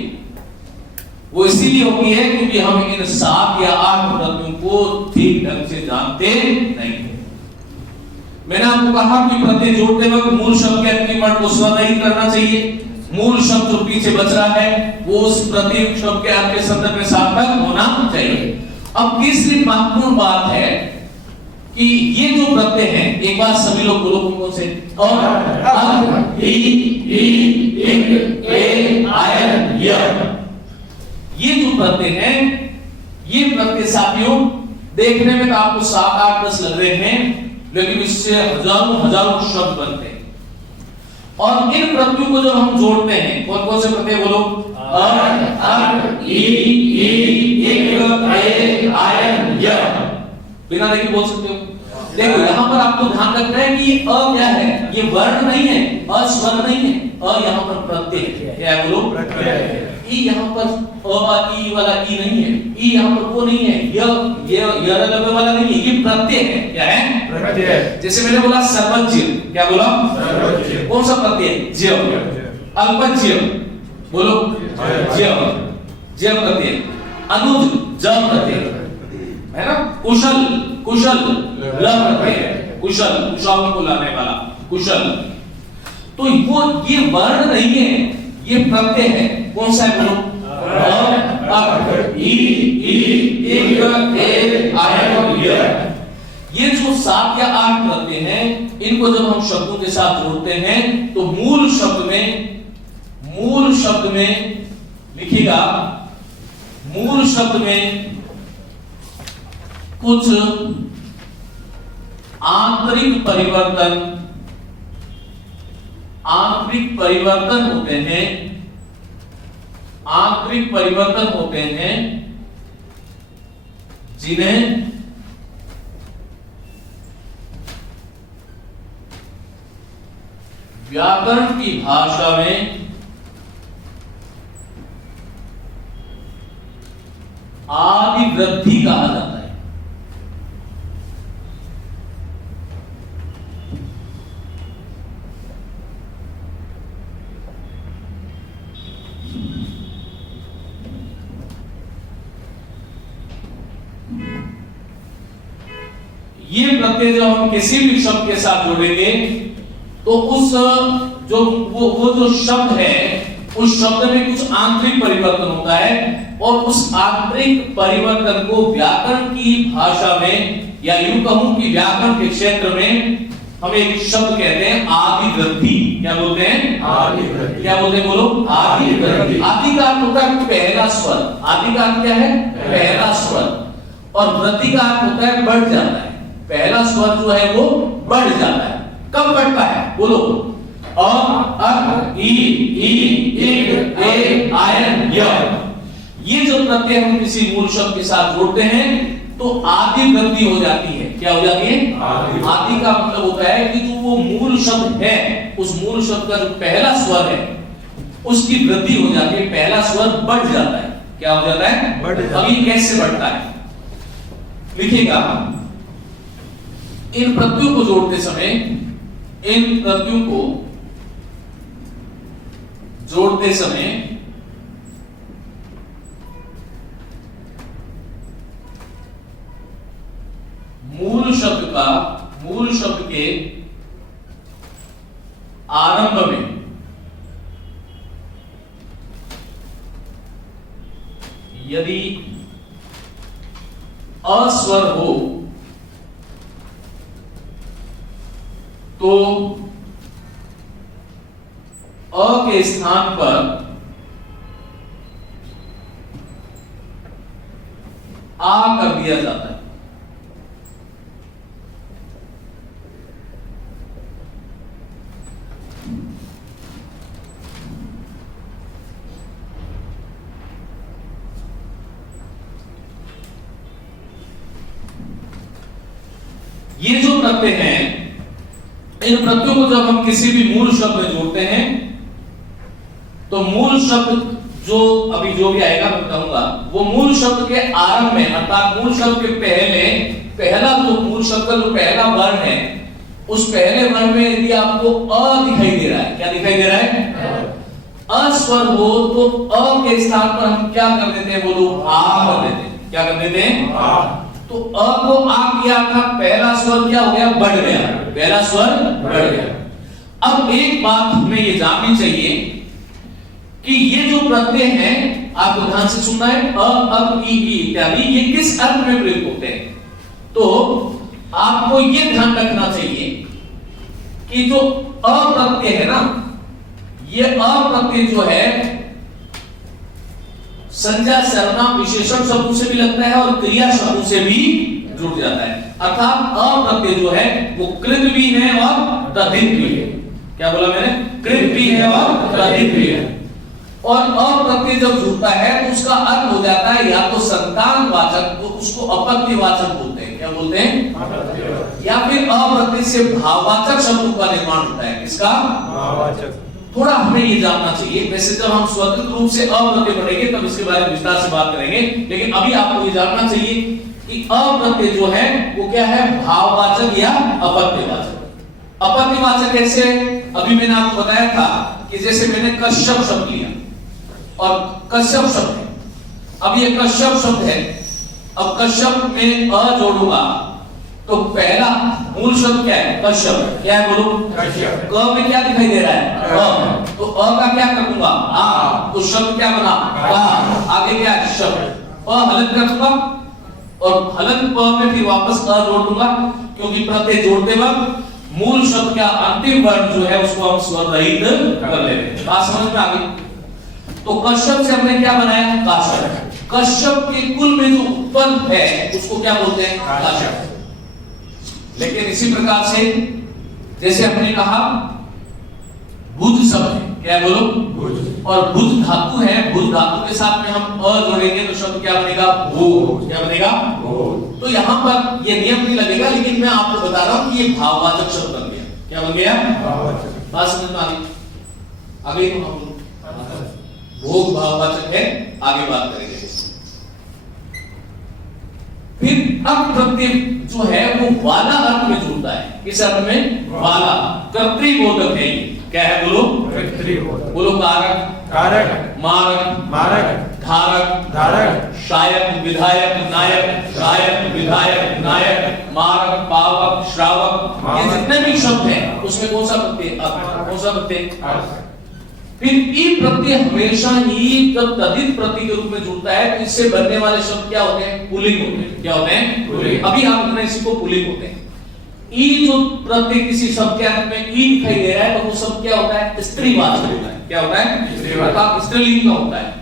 वो इसीलिए होती है क्योंकि हम इन 7 या 8 प्रत्ययों को ठीक ढंग से जानते नहीं हैं। मैंने आपको कहा कि प्रत्यय जोड़ते वक्त मूल शब्द के अंतिम वर्ण को स्वर रहित करना चाहिए। मूल शब्द जो पीछे बच रहा है वो उस प्रत्यय शब्द के अंत के संदर्भ में सार्थक होना चाहिए। अब तीसरी महत्वपूर्ण बात है कि ये जो प्रत्यय हैं, एक बार सभी लोग बोलो कौन से? और ई, इक, ए, आयन, य। ये जो प्रत्यय हैं, ये प्रत्यय साथियों देखने में तो आपको 7, 8, 10 लग रहे हैं, लेकिन इससे हजारों शब्द बनते हैं। और इन प्रत्ययों को जब हम जोड़ते हैं, कौन कौन से प्रत्यय बोलो? अ, ई, इक, ए, आयन, य। बिना देखे बोल सकते हो। देखो यहाँ पर आपको ध्यान रखना है कि अ क्या है? ये वर्ण नहीं है, अस्वर नहीं है। अ यहाँ पर प्रत्यय है। क्या है बोलो? प्रत्यय। ई यहाँ पर अ ई वाला ई नहीं है, ई यहाँ पर वो नहीं है, ये लगे वाला नहीं है, ये प्रत्यय है। क्या है? प्रत्यय। जैसे मैंने बोला सर्वज्ञ, क्या बोला? सर्वज्ञ। कौन सा प्रत्यय? ज्य। अल्पज्य बोलो, ज्य, ज्य प्रत्यय। अनुज, ज प्रत्यय है ना। कुशल, कुशल, ल प्रत्यय, कुशल, कुशल को लाने वाला, कुशल। तो वो ये वर्ण नहीं है, ये प्रत्यय है। कौन सा है बोलो? अ, ई, इक, ए, आयन, य। ये जो 7 या 8 प्रत्यय हैं, इनको जब हम शब्दों के साथ जोड़ते हैं तो मूल शब्द में लिखिएगा, मूल शब्द में कुछ आंतरिक परिवर्तन होते हैं, जिन्हें व्याकरण की भाषा में आदि वृद्धि कहा जाता है। ये प्रत्यय जब हम किसी भी शब्द के साथ जोड़ेंगे तो उस जो वो जो शब्द है उस शब्द में कुछ आंतरिक परिवर्तन होता है और उस आंतरिक परिवर्तन को व्याकरण की भाषा में या यूं कहूं कि व्याकरण के क्षेत्र में हम एक शब्द कहते हैं आदिवृद्धि। क्या बोलते हैं? आदिवृद्धि। क्या बोलते हैं? बोलो। आदिवृद्धि। आदि का अर्थ होता है पहला स्वर। आदि का अर्थ क्या है? पहला स्वर। और वृद्धि का अर्थ होता है बढ़ जाता है। पहला स्वर जो है वो बढ़ जाता है। कब बढ़ता है? बोलो। ई इग ए आयन य, ये जो प्रत्यय हम किसी मूल शब्द के साथ जोड़ते हैं तो आदि वृद्धि हो जाती है। क्या हो जाती है? आदि का मतलब होता है कि जो वो मूल शब्द है, उस मूल शब्द का जो पहला स्वर है उसकी वृद्धि हो जाती है, पहला स्वर बढ़ जाता है। क्या हो जाता है? बढ़ जाता है। अब ये कैसे बढ़ता है? लिखिएगा, इन प्रत्ययों को जोड़ते समय, इन प्रत्ययों को जोड़ते समय मूल शब्द के आरंभ में यदि अस्वर हो तो अ के स्थान पर आ कर दिया जाता है। ये जो प्रत्यय हैं, इन प्रत्ययों को जब हम किसी भी मूल शब्द में जोड़ते हैं तो मूल शब्द जो अभी जो भी आएगा मैं बताऊंगा, वो मूल शब्द के आरंभ में अर्थात मूल शब्द के पहला जो मूल शब्द का जो पहला वर्ण है, उस पहले वर्ण में यदि आपको अ दिखाई दे रहा है, क्या दिखाई दे रहा है? अस्वर हो तो अ के स्थान पर हम क्या कर देते हैं? बोलो। आ कर देते हैं। क्या कर देते हैं? आ। तो अ को आ किया था, पहला स्वर क्या हो गया? बढ़ गया। पहला स्वर बढ़ गया। अब एक बात हमें ये जाननी चाहिए कि ये जो प्रत्यय हैं, आपको ध्यान से सुनना है, अ अब ई इत्यादि, ये किस अर्थ में प्रयुक्त होते हैं? तो आपको ये ध्यान रखना चाहिए कि जो अ प्रत्यय है ना, ये अ प्रत्यय जो है संज्ञा सर्वनाम विशेषण शब्दों से भी लगता है और क्रिया शब्दों से भी जुड़ जाता है। अर्थात अ प्रत्यय जो है वो कृत भी है और तद्धित भी है। क्या बोला मैंने? कृत भी है और तद्धित भी है। और अ प्रत्यय जब जुड़ता है तो उसका अर्थ हो जाता है या तो संतान वाचक, तो उसको अपत्य वाचक बोलते हैं। क्या बोलते हैं? या फिर अ प्रत्यय से भाववाचक शब्दों का निर्माण होता है। किसका? भाववाचक। थोड़ा हमें ये जानना चाहिए। वैसे जब हम स्वतंत्र रूप से अ प्रत्यय पढ़ेंगे तब इसके बारे में विस्तार से बात करेंगे, लेकिन अभी आपको ये जानना चाहिए कि अ प्रत्यय जो है वो क्या है? भाववाचक या अपत्यवाचक। अपत्यवाचक कैसे? अभी मैंने आपको बताया था कि जैसे मैंने कश्यप शब्द लिया और कश्यप शब्द है, अब ये कश्यप शब्द है, अब कश्यप में अ जोड़ूंगा तो पहला मूल शब्द क्या है? कश्यप। क्या है? बोलो। कश्यप। क में क्या दिखाई दे रहा है? अ। तो अ का क्या कर दूंगा? आ। तो शब्द क्या बना? का। आगे क्या है? शब्द। प हलन कर दूंगा और हलन प में फिर वापस अ जोड़ दूंगा, क्योंकि प्रत्यय जोड़ते वक्त मूल शब्द का अंतिम वर्ण जो है उसको हम स्वर रहित कर ले रहे हैं। बात समझ में आ गई? तो कश्यप से हमने क्या बनाया? काश्यप। कश्यप के कुल में जो उत्पन्न है उसको क्या बोलते हैं? काश्यप। लेकिन इसी प्रकार से जैसे हमने कहा बुध शब्द है। क्या बोलो? बुध। और बुध धातु है, बुध धातु के साथ में हम अ जोड़ेंगे तो शब्द क्या बनेगा? भूत। क्या बनेगा? भूत। तो यहाँ पर ये नियम नहीं लगेगा, लेकिन मैं आपको बता रहा हूँ कि ये भाववाचक शब्द बन गया। क्या बन गया? भाववाचक। बात समझ में आ गई? आगे तो हम भोग भाववाचक है, आगे बात करेंगे। फिर अब प्रत्यय जो है वो वाला अर्थ में जुड़ता है। किस अर्थ में? वाला। कर्तृबोधक है। क्या है? बोलो। कर्तृबोधक। बोलो। कारक। कारक। मारक। मारक। धारक। धारक। शायक। विधायक। नायक। शायक। विधायक। नायक। मारक। पावक। श्रावक। ये जितने भी शब्द हैं उसमें कौन सा प्रत्यय? कौन सा प्रत्यय? फिर ई प्रत्यय हमेशा ही जब तद्धित प्रत्यय के रूप में जुड़ता है तो इससे बनने वाले शब्द क्या होते हैं? पुल्लिंग होते हैं। क्या होते हैं? पुल्लिंग। अभी हम अपने इसी को पुल्लिंग होते हैं। ई जो प्रत्यय किसी शब्द के अंत में ई दिखाई दे रहा है तो वो शब्द क्या होता है? स्त्रीवाचक होता है। क्या होता है? स्त्रीवाचक, स्त्रीलिंग का होता है।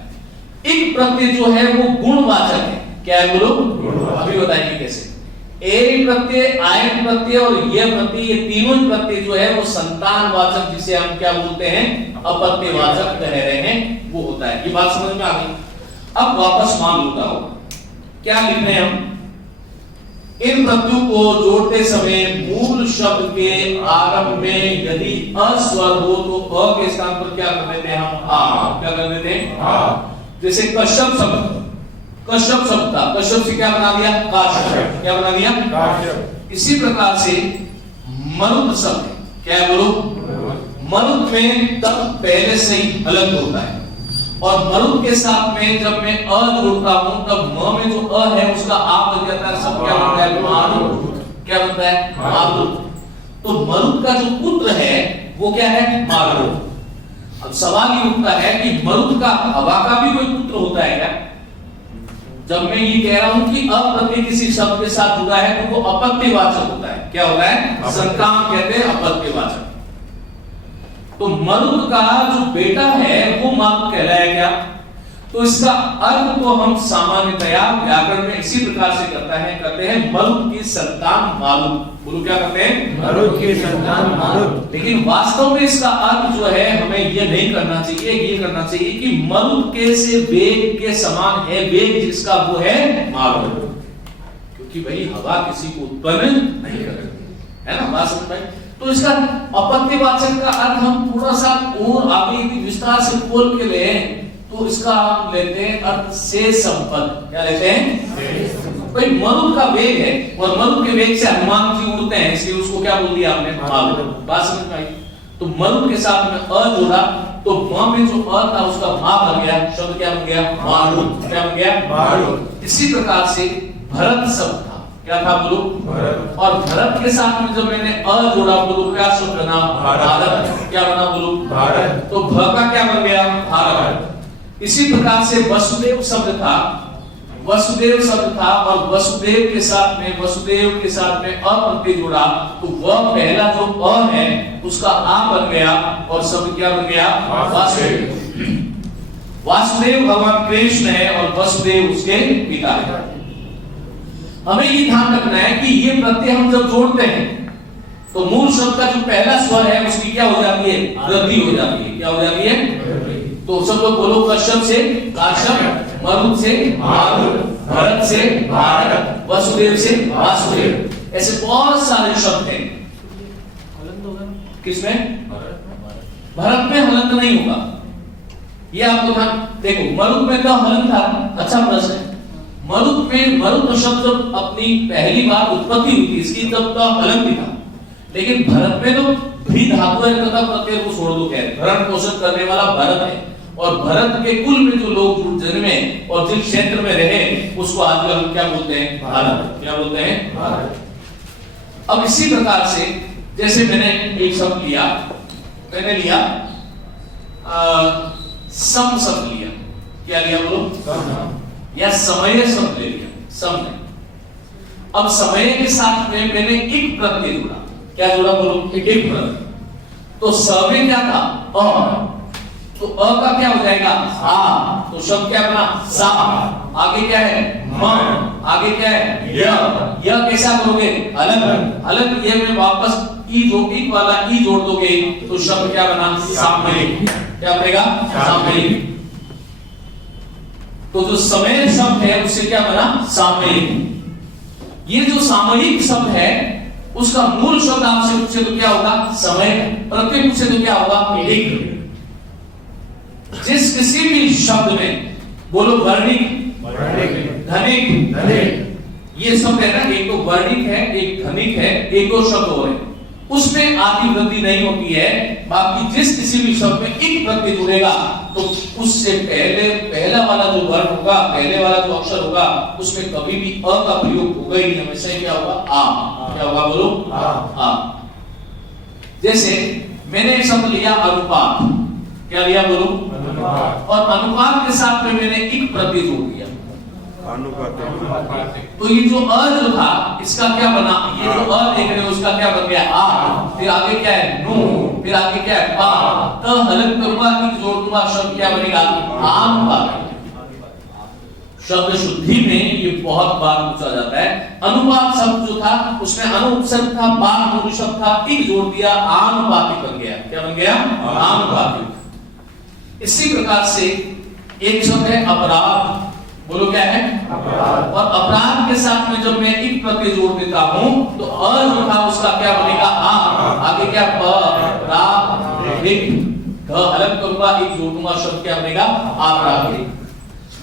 एक प्रत्यय जो है वो गुणवाचक है। क्या है बोलो? अभी बताएंगे कैसे। एक प्रत्यय, आयन प्रत्यय और यह प्रत्यय, ये तीनों प्रत्यय जो है वो संतानवाचक, जिसे हम क्या बोलते हैं? अपत्यवाचक कह रहे हैं, वो होता है। ये बात समझ में आ गई? अब वापस मान लूंगा क्या लिख रहे हैं हम? इन प्रत्ययों को जोड़ते समय मूल शब्द के आरंभ में यदि अस्वर हो तो अ के स्थान पर क्या कर देते हैं हम? आ। क्या कर देते हैं? आ। जैसे कश्यप शब्द, कश्यप शब्द था, कश्यप से क्या बना दिया? काश्यप। क्या बना दिया? काश्यप। इसी प्रकार से मरुत शब्द, क्या है बोलो? मरुत में तब पहले से ही अलग होता है और मरुत के साथ में जब मैं अ जोड़ता हूं तब म में जो अ है उसका आ बन जाता है। सब क्या बनता है? मारुत। क्या बनता है? मारुत। तो मरुत का जो पुत्र है वो क्या है? मारुत। अब सवाल ये उठता है कि मरुत का हवा का भी कोई पुत्र होता है क्या? जब मैं ये कह रहा हूं कि अप्रत्यय किसी शब्द के साथ जुड़ा है तो वो अपत्यवाचक होता है। क्या होता है? संतान कहते हैं अपत्यवाचक। तो मरुत का जो बेटा है वो मारुत कहलाया क्या? तो इसका अर्थ तो हम सामान्यतया व्याकरण में इसी प्रकार से कहते हैं मरुत की संतान मारुत। बोलो क्या कहते हैं? मरुत की संतान मारुत। लेकिन वास्तव में इसका अर्थ जो है हमें ये नहीं करना चाहिए, ये करना चाहिए कि मरुत के से वेग के समान है, वेग जिसका वो है मारुत, क्योंकि भाई हवा किसी को उत्पन्न नहीं करती है ना। बात समझ में? तो इसका अपत्यवाचक का अर्थ हम थोड़ा सा और आगे विस्तार से खोल के ले तो इसका हम लेते हैं अर्थ से संपन्न। क्या लेते हैं? भाई मरुत का वेग है और मरुत के वेग से हनुमान जी उड़ते हैं, इसलिए उसको क्या बोल दिया आपने? मारुत। बात समझ में आई? तो मरुत के साथ में अ जोड़ा तो म में जो अ था उसका मा बन गया, शब्द क्या बन गया? मारुत। क्या बन गया? मारुत। इसी प्रकार से भरत शब्द था, क्या था बोलो? भरत। और भरत के साथ में जब मैंने अ जोड़ा बोलो क्या शब्द बना? भारत। क्या बना बोलो? भारत। तो भ का क्या बन गया? भारत। इसी प्रकार से वसुदेव शब्द था, वसुदेव शब्द था और वसुदेव के साथ में अ प्रत्यय जोड़ा तो वह पहला जो अ है उसका आ बन गया और शब्द क्या बन गया? वासुदेव। वासुदेव भगवान कृष्ण है और वसुदेव उसके पिता है। हमें ये ध्यान रखना है कि ये प्रत्यय हम जब जोड़ते हैं तो मूल शब्द का जो पहला स्वर है उसकी क्या हो जाती है? वृद्धि हो जाती है। क्या हो जाती है? तो सब लोग बोलो कश्यप से काश्यप, मरुत से मारुत, भरत से भारत, वसुदेव से वासुदेव। ऐसे बहुत सारे शब्द हैं। किसमें? भरत में हलंत नहीं होगा, ये आपको ध्यान देखो। मरुत में क्या हलंत था? अच्छा प्रश्न है। मरुत में मरुत शब्द जब अपनी पहली बार उत्पत्ति हुई थी इसकी तब तो हलंत ही था, लेकिन भरत में तो भी धातु है तथा प्रत्यय को छोड़ दो, कह भरण पोषण करने वाला भरत है और भरत के कुल में जो लोग जन्मे और जिस क्षेत्र में रहे उसको आजकल हम क्या बोलते हैं? भारत। क्या बोलते हैं? भारत। अब इसी प्रकार से जैसे मैंने एक शब्द लिया, मैंने लिया सम शब्द लिया। क्या लिया बोलो? या समय शब्द ले लिया। सम ने अब समय के साथ में मैंने एक प्रत्यय जोड़ा। क्या जोड़ा बोलो? एक प्रत्यय। तो स में क्या था? अ। तो अ का क्या हो जाएगा? आ। तो शब्द क्या बना? सा। आगे क्या है? म। आगे क्या है? य। य कैसा करोगे? अलग। अलग ये में वापस ई जो ई वाला ई जोड़ दोगे तो शब्द क्या बना? सामयिक। क्या बनेगा? सामयिक। तो जो समय शब्द है उससे क्या बना? सामयिक। ये जो सामयिक शब्द है उसका मूल शब्द आपसे पूछे तो क्या होगा? समय। प्रत्यय पूछे तो क्या होगा? एक। जिस किसी भी शब्द में बोलो वर्णिक, धनिक, ये शब्द है ना, एक तो वर्णिक है, एक धनिक है, एक दो शब्द हो रहे, उसमें आदि वृद्धि नहीं होती है। बाकी जिस किसी भी शब्द में एक प्रत्यय जुड़ेगा तो उससे पहला वाला जो वर्ण होगा, पहले वाला जो अक्षर होगा उसमें कभी भी अ का प्रयोग होगा ही नहीं, हमेशा क्या होगा? आ। क्या होगा बोलो? आ। जैसे मैंने एक शब्द लिया अनुपात। क्या लिया बोलो? अनुपात। और अनुपात के साथ में मैंने एक प्रत्यय जोड़ दिया। अनुपात। तो ये जो अ जो था इसका क्या बना? ये जो अ देख रहे हो उसका क्या बन गया? आ। फिर आगे क्या है? नु। फिर आगे क्या है? पा। त हलक करूंगा, एक जोड़ दूंगा, शब्द क्या बनेगा? अनुपात। शब्द शुद्धि में ये बहुत बार पूछा जाता है। अनुपात शब्द जो था उसमें अनु उपसर्ग था, पात मूल शब्द था, एक जोड़ दिया, आनुपातिक बन गया। क्या बन गया? आनुपातिक। इसी प्रकार से एक शब्द है अपराध। बोलो क्या है? अपराध। और अपराध के साथ में जब मैं एक प्रत्यय जोड़ देता हूं तो अ जो था उसका क्या बनेगा? आ। आगे क्या? प, रा, धिक। ध हलक करूंगा, एक जोड़ दूंगा, शब्द क्या बनेगा? आपराधिक।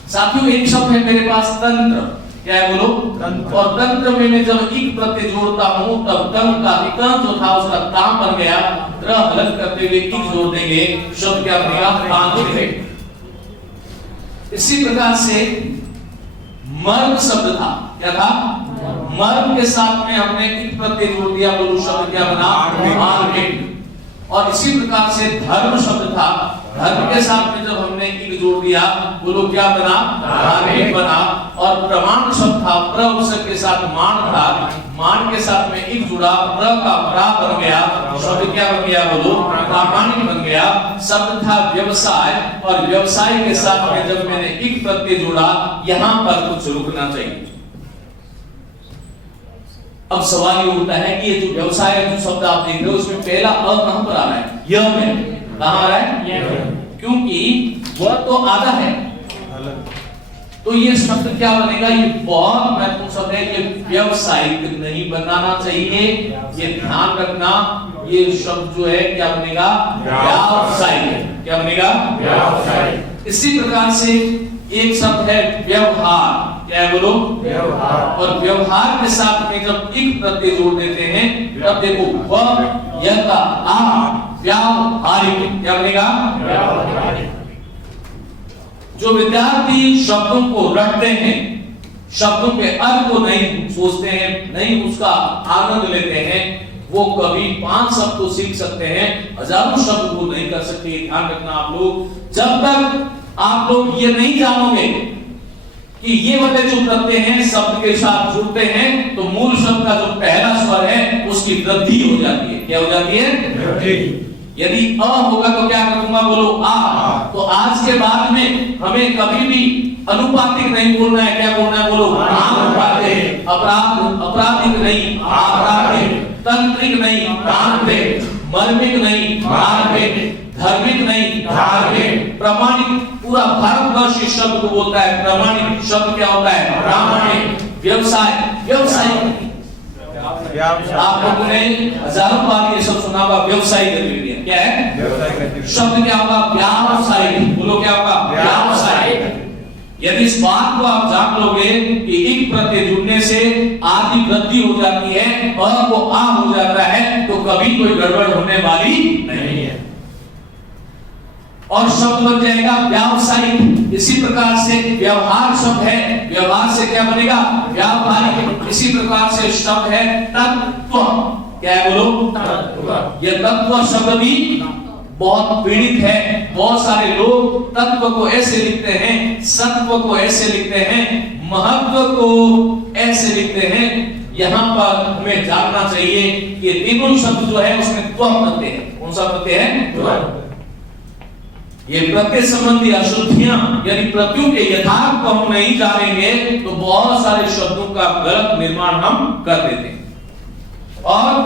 साथियों एक शब्द है मेरे पास तंत्र। क्या है बोलो? तंत्र। और तंत्र में मैं जब एक प्रत्यय जोड़ता हूं तब तंत्र का विकल्प जो था उसका ताम बन गया। त्र हलक करते हुए एक जोड़ देंगे, शब्द क्या बनेगा? तांत्रिक। इसी प्रकार से मर्म शब्द था। क्या था? मर्म के साथ में हमने एक प्रत्यय जोड़ दिया, बोलो शब्द क्या बना? मार्मिक। और इसी प्रकार से धर्म शब्द था। धर्म के साथ में जब हमने एक जोड़ दिया, बोलो क्या बना? धार्मिक बना। और प्रमाण शब्द था, प्र उपसर्ग के साथ मान था, मान के साथ में एक जुड़ा, प्र का प्रा बन गया, शब्द क्या बन गया? बोलो प्रामाणिक बन गया। शब्द था व्यवसाय, और व्यवसाय के साथ में जब मैंने एक प्रत्यय जोड़ा, यहां पर कुछ रुकना चाहिए। अब सवाल ये उठता है कि ये जो व्यवसाय जो शब्द आप देख रहे हो उसमें पहला अ कहां पर आ रहा है? य में। कहां आ रहा है? क्योंकि वह तो आधा है, तो ये शब्द क्या बनेगा? ये बहुत महत्वपूर्ण शब्द है। ये व्यवसायिक नहीं बनाना चाहिए, ये ध्यान रखना। ये शब्द जो है क्या बनेगा? व्यावसायिक। क्या बनेगा? व्यावसायिक। इसी प्रकार से एक शब्द है व्यवहार। क्या है बोलो? व्यवहार। और व्यवहार के साथ में जब एक प्रत्यय जोड़ देते हैं तब देखो व य का आ व्यावहारिक। क्या बनेगा? व्यावहारिक। जो विद्यार्थी शब्दों को रटते हैं, शब्दों के अर्थ को नहीं सोचते हैं, नहीं उसका आनंद लेते हैं, वो कभी 5 शब्द तो सीख सकते हैं, हजारों शब्द वो नहीं कर सकते। ध्यान रखना आप लोग, जब तक आप लोग ये नहीं जानोगे कि ये वाले जो प्रत्यय हैं शब्द के साथ जुड़ते हैं तो मूल शब्द का जो पहला स्वर है उसकी वृद्धि हो जाती है। क्या हो जाती है? वृद्धि। यदि अ होगा तो क्या करूंगा? बोलो आ। तो आज के बाद में हमें कभी भी अनुपातिक नहीं बोलना है। क्या बोलना है? बोलो आनुपातिक। अपराध अपराधिक नहीं, आपराधिक। तंत्रिक नहीं, तांत्रिक। मर्मिक नहीं, मार्मिक। धार्मिक नहीं, धार्मिक। प्रमाणिक। पूरा भारतवर्ष इस शब्द को बोलता है प्रमाणिक। शब्द क्या होता है? प्रामाणिक। व्यवसाय, व्यवसायिक। आप लोगों ने हजारों बार ये सब सुना होगा, व्यवसायिक गतिविधियां। क्या है? शब्द क्या होगा? व्यावसायिक। बोलो क्या होगा? व्यावसायिक। यदि इस बात को आप जान लोगे कि एक प्रत्यय जुड़ने से आदि वृद्धि हो जाती है, अ को आ हो जाता है, तो कभी कोई गड़बड़ होने वाली नहीं है। और शब्द बन जाएगा व्यावसायिक। इसी प्रकार से व्यवहार शब्द है, व्यवहार से क्या बनेगा? व्यावहारिक। इसी प्रकार से शब्द है तत्व। क्या है बोलो? तत्व। यह तत्व शब्द भी बहुत पीड़ित है। बहुत सारे लोग तत्व को ऐसे लिखते हैं, सत्व को ऐसे लिखते हैं, महत्व को ऐसे लिखते हैं। यहां पर हमें जानना चाहिए कि ये तीनों शब्द जो है उसमें त्व प्रत्यय है। कौन सा प्रत्यय है? ये प्रत्यय संबंधी अशुद्धियां, यदि प्रत्ययों के यथार्थ को हम नहीं जानेंगे तो बहुत सारे शब्दों का गलत निर्माण हम कर देते हैं। और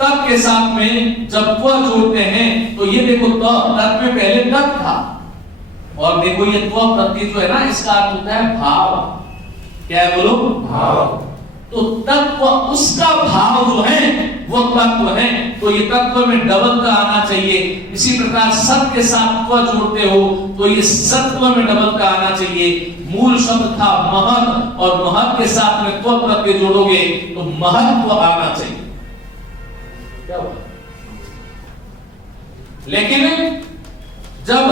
तत् के साथ में जब त्व जोड़ते हैं तो ये देखो तत् में पहले तत् था, और देखो ये त्व प्रत्यय जो है ना इसका अर्थ होता है भाव। क्या है बोलो? भाव। तो तत्व उसका भाव जो है वो तत्व है, तो ये तत्व में डबल का आना चाहिए। इसी प्रकार सत के साथ त्व जोड़ते हो तो ये सत्व में डबल का आना चाहिए। मूल शब्द था महत्, और महत् के साथ में त्व प्रत्यय जोड़ोगे तो महत्व आना चाहिए। क्या बोला? लेकिन जब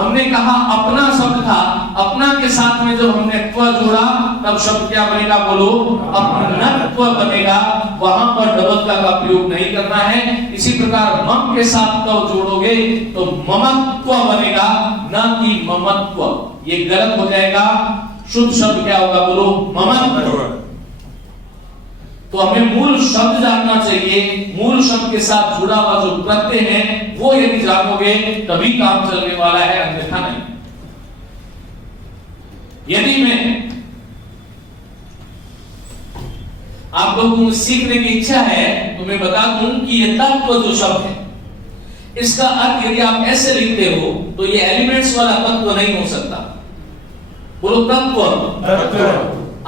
हमने कहा अपना शब्द था, अपना के साथ में जब हमने त्व जोड़ा तब शब्द क्या बनेगा, बोलो अपनत्व बनेगा। वहां पर डबल का प्रयोग नहीं करना है। इसी प्रकार मम के साथ तव जोड़ोगे तो ममत्व बनेगा, न कि ममत्व। ये गलत हो जाएगा। शुद्ध शब्द क्या होगा, बोलो ममत्व। तो हमें मूल शब्द जानना चाहिए। मूल शब्द के साथ जुड़ा हुआ जो प्रत्यय है वो यदि जानोगे तभी काम चलने वाला है, अन्यथा नहीं। यदि मैं आप लोगों को सीखने की इच्छा है तो मैं बता दूं कि ये तत्व जो शब्द है इसका अर्थ यदि आप ऐसे लिखते हो तो ये एलिमेंट्स वाला तत्व नहीं हो सकता। बोलो तत्व।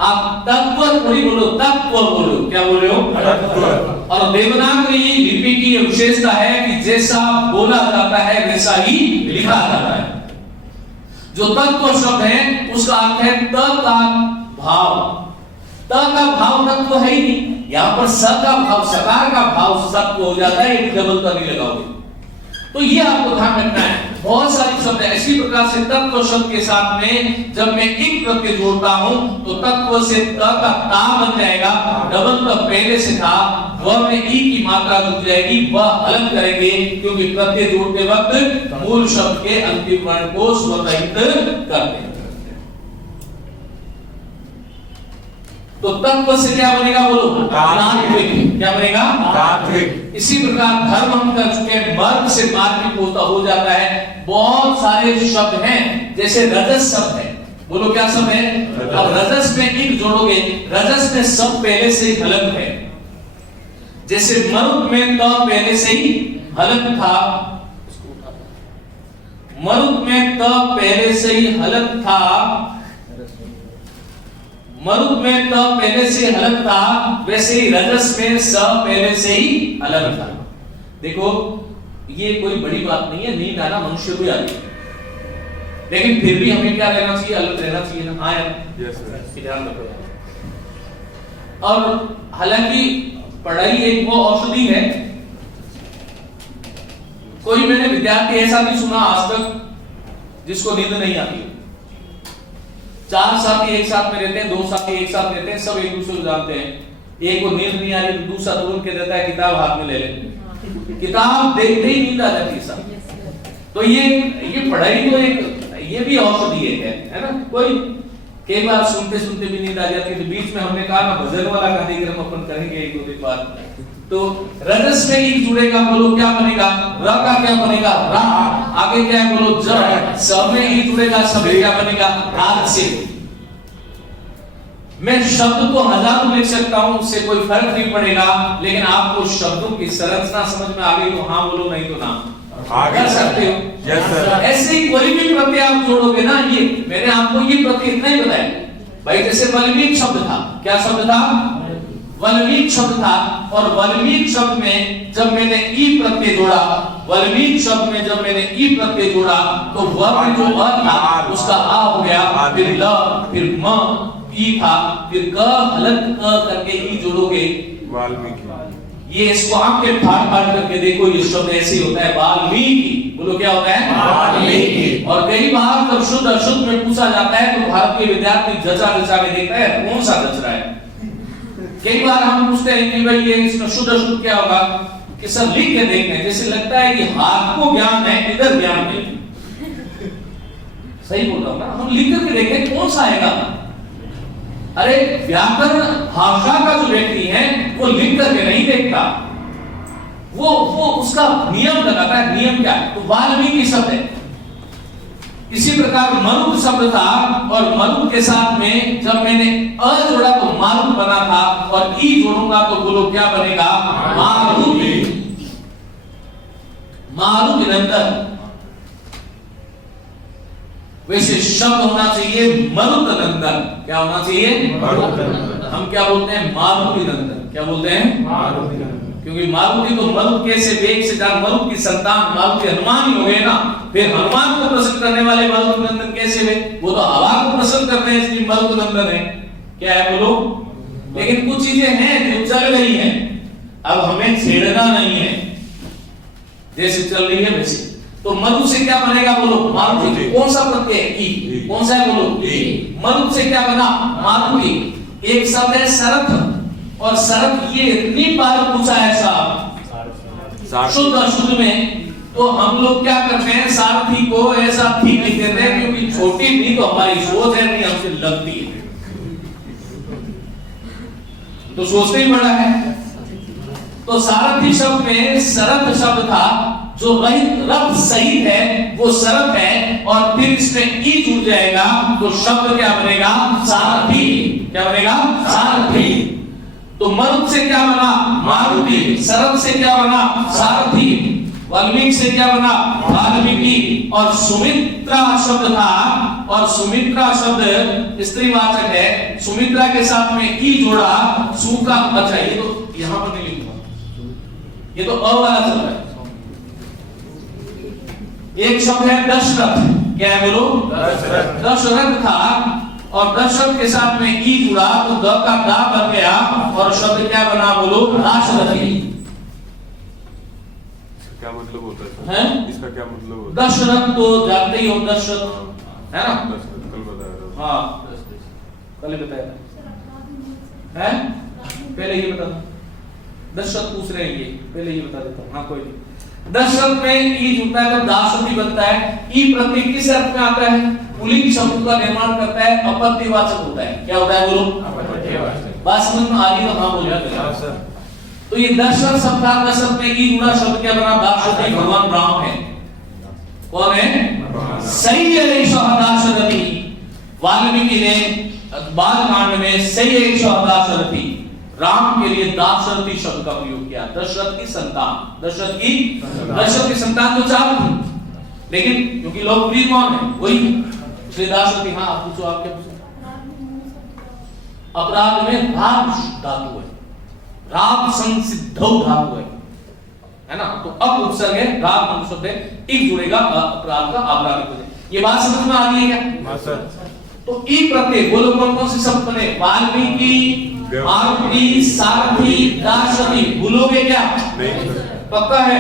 आप तत्व थोड़ी बोलो, तत्व बोलो। क्या बोल रहे हो? और देवनागरी लिपि की विशेषता है कि जैसा बोला जाता है वैसा ही लिखा जाता है। जो तत्व शब्द है उसका अर्थ है त का भाव। त का भाव तत्व है ही नहीं। यहां पर स का भाव, सकार का भाव सत्व हो जाता है, एक डबल का नहीं लगाओगे। तो ये आपको ध्यान रखना है। बहुत सारी शब्द है इसी प्रकार से तत्व शब्द के साथ में जब मैं एक प्रत्यय जोड़ता हूं तो तत्व से त का ता बन जाएगा। डबल का पहले से था, वह में ई की मात्रा जुड़ जाएगी, वह अलग करेंगे क्योंकि प्रत्यय जोड़ते वक्त मूल शब्द के अंतिम वर्ण को स्वर रहित करते हैं। तो तत्व से क्या बनेगा, बोलो तात्विक। क्या बनेगा, तात्विक। इसी प्रकार धर्म हम कर चुके हैं, वर्ग से मार्मिक हो जाता है। बहुत सारे शब्द हैं जैसे रजस शब्द है, बोलो क्या शब्द है। अब रजस में एक जोड़ोगे, रजस में सब पहले से ही हलंत है। जैसे मरुत में त पहले से ही हलंत था, मरुत में त पहले से ही हलंत था, मरुत में त पहले से हलंत था, वैसे ही रजस में स पहले से ही हलंत था। देखो ये कोई बड़ी बात नहीं है, नींद आना मनुष्य को आती है, लेकिन फिर भी हमें क्या रहना चाहिए, अलग रहना चाहिए ना। हाँ यार ध्यान रखो। और हालांकि पढ़ाई एक वो औषधि है। कोई मैंने विद्यार्थी ऐसा नहीं सुना आज तक जिसको नींद नहीं आती। चार साथी एक साथ में रहते हैं, दो साथी एक साथ रहते हैं, सब एक दूसरे को जानते हैं। एक को नींद नहीं आ रही तो दूसरा तुरंत कह देता है किताब हाथ में ले ले, किताब देखते ही नींद आ जाती है सब। तो ये पढ़ाई तो एक ये भी औषधि है ना। कोई कई बार सुनते सुनते भी नींद आ जाती है। तो बीच में हमने कहा ना भजन वाला कार्यक्रम अपन करेंगे एक दो दिन बाद। तो रजस में एक जुड़ेगा, बोलो क्या बनेगा, र का क्या बनेगा, रा। आगे क्या है, बोलो ज। स में एक जुड़ेगा, सब क्या बनेगा, राग से। मैं शब्द को हजारों लिख सकता हूं, उससे कोई फर्क नहीं पड़ेगा, लेकिन आपको शब्दों की संरचना समझ में आ गई तो हाँ बोलो, नहीं तो ना कर सकते हो। Yes sir. ऐसे ही कोई भी प्रत्यय आप जोड़ोगे ना, ये मैंने आपको ये प्रत्यय इतना ही बताया भाई। जैसे वल्मीक शब्द था, क्या शब्द था, वल्मीक शब्द था। और वल्मीक शब्द में जब मैंने ई प्रत्यय जोड़ा, वल्मीक शब्द में जब मैंने ई प्रत्यय जोड़ा तो व में जो अ था उसका आ हो गया, फिर ल, फिर म, ई था, फिर क हलंत क करके ई जोड़ोगे वाल्मीकि। ये इसको आपके फाड़ करके देखो, ये शब्द ऐसे ही होता है वाल्मीकि। बोलो क्या होता है, वाल्मीकि। और कई बार जब शुद्ध अशुद्ध में पूछा जाता है तो भारतीय विद्यार्थी जचा के देखता है कौन सा जच रहा है। कई बार हम पूछते हैं कि भाई ये इसमें शुद्ध अशुद्ध क्या होगा, कि सर लिख के देखते हैं, जैसे लगता है कि हाथ को ज्ञान है इधर ज्ञान नहीं। सही बोल रहा हूं ना, हम लिख करके देखें कौन सा आएगा। अरे व्याकरण भाषा का जो व्यक्ति है वो लिख करके नहीं देखता, वो उसका नियम लगाता है। नियम क्या है, तो वाल्मीकि शब्द है। इसी प्रकार मरुत शब्द था, और मरुत के साथ में जब मैंने अ जोड़ा तो मारुत बना था, और ई जोड़ूंगा तो बोलो क्या बनेगा, मारुति। मारुति नंदन। वैसे शब्द होना चाहिए मरुत नंदन। क्या होना चाहिए, मरुत नंदन। हम क्या बोलते हैं, मारुति नंदन। क्या बोलते हैं, मारुति नंदन। क्योंकि मारुति तो मरुत कैसे वेग से जान, मरुत की संतान मारुति हनुमान ही हो गए ना। फिर हनुमान को प्रसन्न करने वाले मारुति नंदन कैसे हुए, वो तो हवा को प्रसन्न करते हैं, इसलिए मारुति नंदन है। क्या है बोलो। लेकिन कुछ चीजें हैं जो चल रही हैं, अब हमें छेड़ना नहीं है, जैसे चल रही है वैसे। तो मधु से क्या बनेगा बोलो? मारुति। कौन सा प्रत्यय? ई। कौन सा है बोलो? ई। मधु से क्या बना? मारुति। एक शब्द है शरथ, और शरथ ये इतनी बार पूछा है साहब शुद्ध अशुद्ध में, तो हम लोग क्या करते हैं, सारथी को ऐसा थी लिख देते हैं, क्योंकि छोटी नहीं तो हमारी सोच है, नहीं हमसे लगती है, तो सोचते ही बड़ा है। तो सारथी शब्द में शरथ शब्द था, जो रथ सहित है वो शरथ है, और फिर इसमें ई जुड़ जाएगा तो शब्द क्या बनेगा? सारथी। क्या बनेगा? सारथी। तो मरुत से क्या बना? मारुति। शरथ से क्या बना? सारथी। वाल्मीकि से क्या बना? वाल्मीकि। और सुमित्रा शब्द था, और सुमित्रा शब्द स्त्रीवाचक है, सुमित्रा के साथ में ई जोड़ा, सु का, अच्छा ये तो यहां पर नहीं लिखूंगा, ये तो अ वाला चल रहा है। एक शब्द है दशरथ, क्या है बोलो? दशरथ था, और दशरथ के साथ में ई जुड़ा तो द का दा बन गया, और शब्द क्या बना बोलो? दाशरथी। क्या मतलब होता है? इसका क्या मतलब होता है? दशरथ तो जानते ही हो, दशरथ है ना? कल बताया हाँ कल बताया है, पहले ये बता दो। दशरथ पूछ रहे हैं, ये पहले ये बता देता हूँ। हाँ कोई नहीं। दशरथ में ई जुड़ता है तो दाशरथी बनता है। ई प्रत्यय किस अर्थ में आता है? पुल्लिंग शब्द का निर्माण करता है, अपत्यवाचक होता है। क्या होता है बोलो? अपत्यवाचक। बात समझ में आ रही तो हाँ बोलिए। तो ये दशरथ शब्द था, दशरथ में ई जुड़ा शब्द क्या बना? दाशरथी। भगवान राम है। कौन है? सही है दाशरथी। वाल्मीकि ने बालकांड में सही है दाशरथी, राम के लिए दाशरथी शब्द का प्रयोग किया। दशरथ की संतान, दशरथ की संतान तो चार थी, लेकिन क्योंकि लोकप्रिय कौन है? वही श्री दाशरथी। हाँ पूछो, आप क्या पूछो? अपराध में राग धातु है, राग संसिद्धौ धातु है ना? तो अब उपसर्ग है, राग शब्द है, एक जुड़ेगा अपराध का अपराध हो जाए। ये बात समझ में आ रही है क्या? तो ई प्रत्यय बोलो कौन कौन से शब्द बने? वाल्मीकि, मारुति, सारथी, दाशरथी। भूलोगे क्या? पक्का है?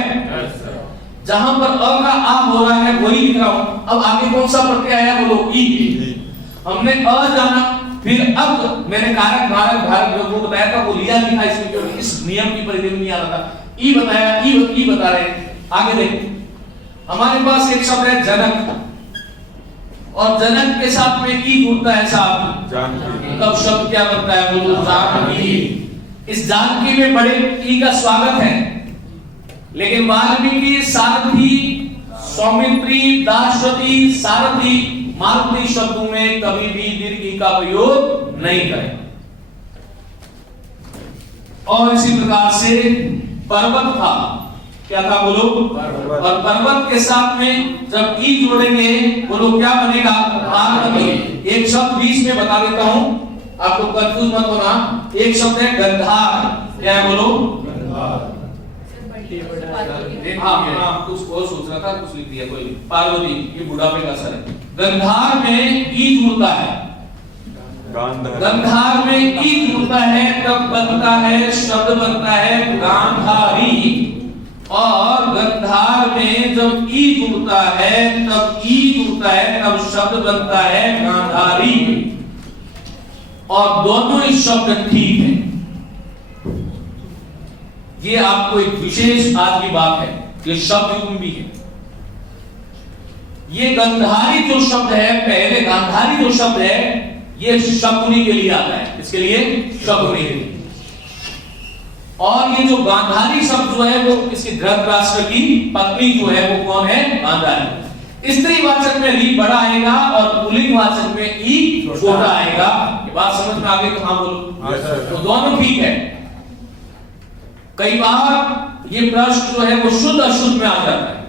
जहां पर अ का आ हो रहा है वही लिख रहा हूं। अब आगे कौन सा प्रत्यय आया बोलो? ई। हमने अ जाना, फिर अब मैंने कारक भारक भारक जो बताया था वो लिया लिखा इसमें, क्योंकि इस नियम की परिधि में नहीं आ रहा था। ई बताया, ई बता रहे। आगे देखो, हमारे पास एक शब्द है जनक, और जनक के साथ में ई जुड़ता है साहब जानकी। तब शब्द क्या बनता है बोलो? जानकी। इस जानकी में बड़े ई का स्वागत है, लेकिन वाल्मीकि, सारथी, सौमित्री, दाशरथी, सारथी, मारुति शब्दों में कभी भी दीर्घ ई का प्रयोग नहीं करें। और इसी प्रकार से पर्वत था, क्या था बोलो? और पर्वत के साथ में जब ई जोड़ेंगे बोलो क्या बनेगा? पार्वती। एक शब्द बीच में बता देता हूं, आपको कंफ्यूज मत होना। एक शब्द है गंधार, क्या है बोलो? हाँ कुछ और सोच रहा था, कुछ लिख दिया, कोई नहीं। पार्वती, ये बुढ़ापे का असर है। गंधार में ई जुड़ता है, गंधार में ई जुड़ता है तब बनता है, शब्द बनता है गांधारी। और गंधार में जब ई जुड़ता है तब ई जुड़ता है तब शब्द बनता है गांधारी। और दोनों ही शब्द ठीक है। ये आपको एक विशेष आज की बात है, ये शब्द युग्म भी है। ये गंधारी जो शब्द है, पहले गांधारी जो शब्द है, ये शकुनी के लिए आता है। इसके लिए शकुनी। और ये जो गांधारी शब्द जो है वो किसी धृतराष्ट्र की पत्नी जो है वो कौन है? गांधारी। स्त्रीवाचक में री बड़ा आएगा और पुल्लिंगवाचक में ई छोटा आएगा। ये बात समझ में आ गई तो हाँ बोलो। तो दोनों ठीक है। कई बार ये प्रश्न जो है वो शुद्ध अशुद्ध में आ जाता है,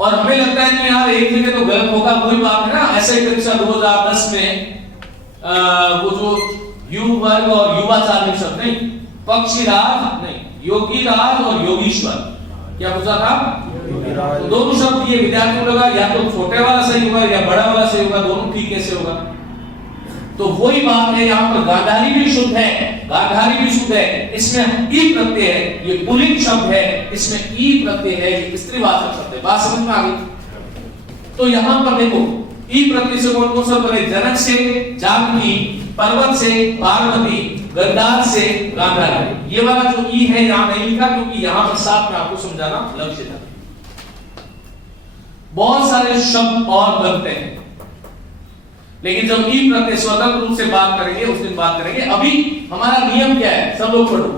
और हमें लगता है कि यार एक जगह तो गलत होगा, कोई बात है ना। ऐसे ही परीक्षा 2010 में वो जो यु वर्ग और युवाचार शब्द नहीं, पक्षीराज नहीं, योगीराज और योगीश्वर, क्या पूछा था? तो दोनों शब्द ये विद्यार्थियों को लगा या तो छोटे वाला सही होगा या बड़ा वाला सही होगा, दोनों ठीक कैसे होगा? तो वही बात है, यहाँ पर गांधारी भी शुद्ध है, गांधारी भी शुद्ध है, इसमें ई प्रत्यय है, ये पुल्लिंग शब्द है, इसमें ई प्रत्यय है, ये स्त्रीवाचक शब्द है। बात समझ में आ गई? तो यहाँ पर देखो ई प्रत्यय से कौन कौन सा बने? जनक से जागती, पर्वत से पार्वती, गद्दार से गांधारी। ये वाला जो ई है यहाँ नहीं लिखा, क्योंकि यहाँ पर साथ में आपको समझाना लक्ष्य था। बहुत सारे शब्द और बनते हैं, लेकिन जब ई प्रत्यय स्वतंत्र रूप से बात करेंगे उस दिन बात करेंगे। अभी हमारा नियम क्या है, सब लोग पढ़ो।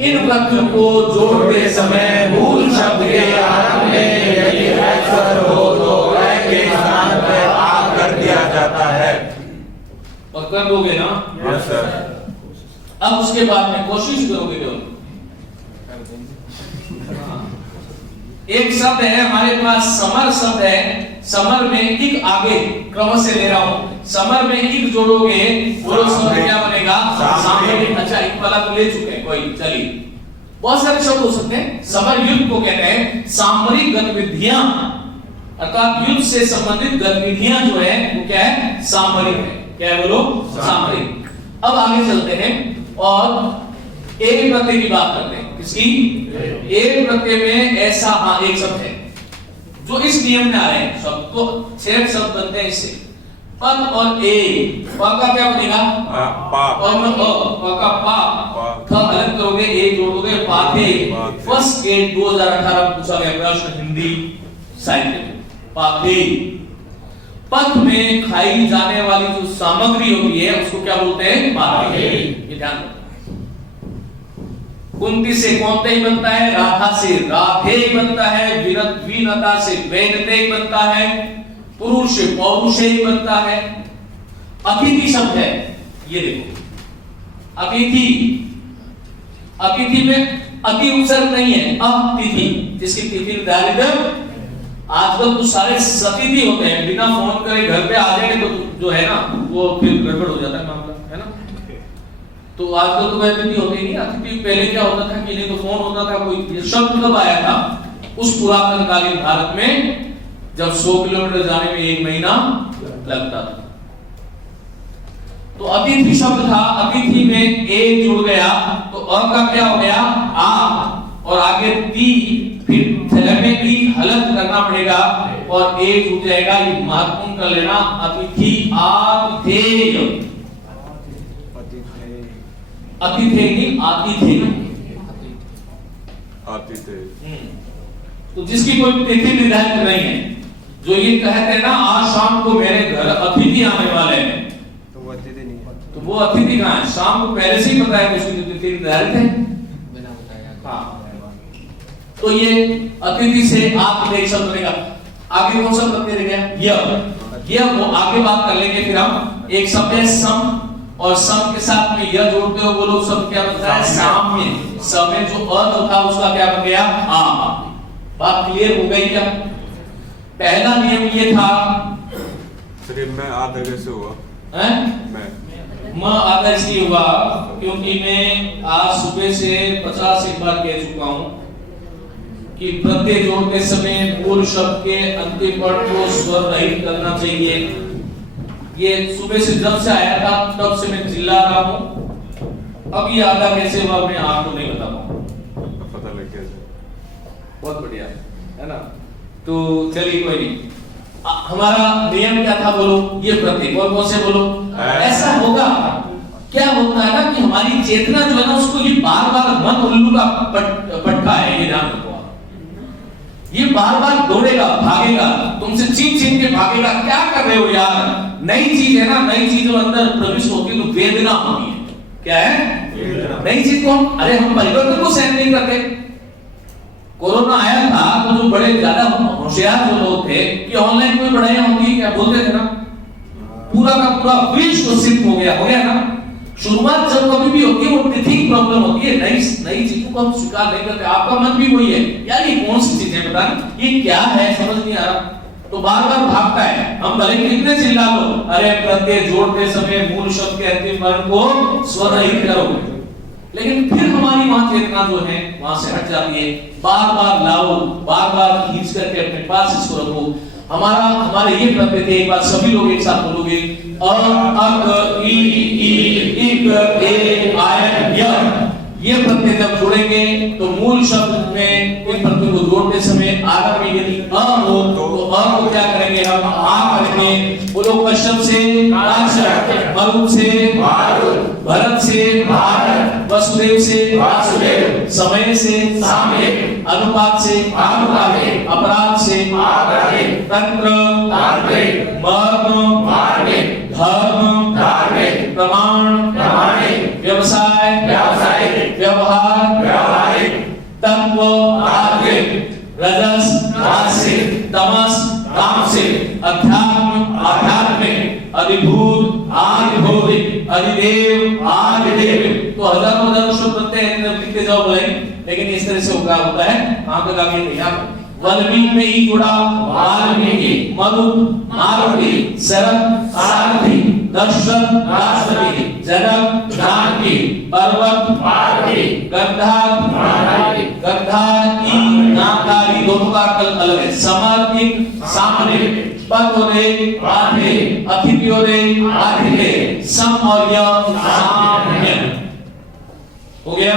इन प्रत्ययों को जोड़ते समय मूल शब्द के आरंभ में यदि स्वर हो तो अ के स्थान पर आ कर दिया जाता है। और कर दोगे ना? Yes sir. अब उसके बाद में कोशिश करोगे जो एक शब्द है हमारे पास, समर शब्द है, समर में एक आगे क्रम से ले रहा हूं, समर में एक जोड़ोगे, बोलो शब्द क्या बनेगा? सामरिक। अच्छा, एक वाला तो ले चुके हैं, कोई चलिए। बहुत सारे शब्द हो सकते हैं। समर युद्ध को कहते हैं सामरिक गतिविधियां, अर्थात युद्ध से संबंधित गतिविधियां जो है वो क्या है? सामरिक है। क्या है बोलो? सामरिक। अब आगे चलते हैं और एक प्रत्यय की बात करते हैं। किसकी? एक प्रत्यय में ऐसा, हाँ एक शब्द है जो इस नियम में आ रहे हैं, शब्द तो 6 शब्द बनते हैं इससे। पद और ए, प का क्या बनेगा? पा। और में प का पा, थ अलग करोगे, ए जोड़ोगे, पाथे। फर्स्ट गेट 2018 में पूछा गया प्रश्न हिंदी साहित्य में, पाथे। पथ में खाई जाने वाली जो सामग्री होती है उसको क्या बोलते हैं? पाथे। ये ध्यान रखो। कुंती से कौनते ही बनता है, राधा से राधे ही बनता है, वीनता से वैनते ही बनता है, पुरुष से पौरुष ही बनता है। अतिथि शब्द है, ये देखो अतिथि, अतिथि में अति उपसर्ग नहीं है, अतिथि, जिसकी तिथि निर्धारित। आजकल तो सारे सतिथि होते हैं, बिना फोन करे घर पे आ जाएंगे तो जो है ना वो फिर गड़बड़ हो जाता है मामला, है ना? तो आजकल तो वैसे भी होते नहीं। अतिथि पहले क्या होता था कि नहीं तो फोन होता था। कोई ये शब्द कब आया था? उस पुरातन कालीन भारत में, जब 100 किलोमीटर जाने में 1 महीना लगता था। तो अतिथि शब्द था, अतिथि में ए जुड़ गया तो अ का क्या हो गया? आ, और आगे ती, फिर थ में भी हलत करना पड़ेगा और ए जुड़ जाएगा। ये महत्वपूर्ण कर लेना। अतिथि आतिथेय, अतिथे नहीं आतिथे, आतिथे। तो जिसकी कोई तिथि निर्धारित नहीं है, जो ये कहते हैं ना आज शाम को मेरे घर अतिथि आने वाले हैं, तो वो अतिथि नहीं है। तो वो अतिथि कहाँ है? शाम को पहले से ही पता है उसकी तिथि निर्धारित है, बिना बताया। हाँ, तो ये अतिथि से आतिथेय शब्द बनेगा। आगे कौन सा प्रत्यय रह गया? यह वो आगे बात कर लेंगे। फिर हम एक शब्द है सम, और सम के साथ में यह जोड़ते हो, बोलो शब्द क्या बनता है? साम्य। सम में जो अ था उसका क्या बन गया? आ। बात क्लियर हो गई क्या? पहला नियम ये था, सिर्फ मैं आधा कैसे हुआ? मैं आधा इसलिए हुआ क्योंकि मैं आज सुबह से 50 एक बार कह चुका हूं कि प्रत्यय जोड़ते समय मूल शब्द के अंतिम वर्ण को स्वर रहित करना चाहिए। ये सुबह से जब से आया था तब से मैं चिल्ला रहा हूं। अब ये आधा कैसे हुआ मैं आपको नहीं बता पाऊंगा। पता लग गया। बहुत बढ़िया है ना? तो चलिए कोई नहीं। हमारा नियम क्या था बोलो? ये प्रत्यय और कौन से बोलो? ऐसा होगा क्या होता है ना कि हमारी चेतना जो है ना उसको ये बार-बार मन उल्लू का पटका है, ये ध्यान रखो। ये बार-बार दौड़ेगा, भागेगा, तुमसे छीन-छीन के भागेगा। क्या कर रहे हो यार? नई चीज है ना, नई चीज अंदर प्रविष्ट होती है तो वेदना होती है। क्या है? नई चीज को अरे हम परिवर्तन को सहन नहीं करते। कोरोना आया था तो जो बड़े ज्यादा होशियार जो लोग थे कि ऑनलाइन कोई पढ़ाई होती है क्या बोलते थे ना, पूरा का पूरा विश्व शिफ्ट हो गया ना। शुरुआत जब कभी भी होती है वो टीचिंग प्रॉब्लम होती है, नई चीजों को हम स्वीकार नहीं करते। आपका मन भी वही है यार, ये कौन सी चीज है पता नहीं, ये क्या है समझ नहीं आ रहा, तो बार-बार भागता है। हम भले कितने चिल्ला लो, अरे प्रत्यय जोड़ते समय मूल शब्द के अंतिम वर्ण को स्वर रहित करो, लेकिन फिर हमारी वहां चेतना जो है वहां से हट जाती है। बार-बार लाओ, बार-बार खींच करके अपने पास इसको रखो। हमारे ये प्रत्यय थे। एक बार सभी लोग एक साथ बोलोगे अ अक ई ई इक ए आय य। ये प्रत्यय जब जोड़ेंगे तो मूल शब्द में इन प्रत्ययों को जोड़ते समय आरंभ में यदि अ हो तो अ को क्या करेंगे हम आ करेंगे। बोलो कश्यप से काश्यप, मरुत से मारुत, भरत से भारत, वसुदेव से वासुदेव, समय से सामय, अनुपात से अनुपात, अपराध से अपराध, तंत्र तांत्रिक, मर्म मार्मिक, धर्म धार्मिक, प्रमाण प्रमाणिक, व्यवसाय व्यावसायिक, व्यवहार व्यावहारिक, तत्व तात्विक, रजस राजसिक, तमस तामसिक, अध्यात्म आध्यात्मिक, अधिभूत आधिभौतिक, अधिदेव आधिदेव। तो हजारों शब्द बनते हैं, जब लिखते जाओ बोलेंगे, लेकिन इस तरह से उपयोग होता है। वहां तक आगे नहीं आप वाल्मीकि में ई जुड़ा वाल्मीकि, मरुत मारुति, शरद सारथी, दशरथ राष्ट्रपति, जनक जानकी, पर्वत पार्वती, गंधार गंधार ई नामधारी, दोनों का अर्थ अलग है। समर्पित सामरिक, पदोरे पाठे, अतिथियोरे आतिथ्य, सम और यम साम्य। हो गया।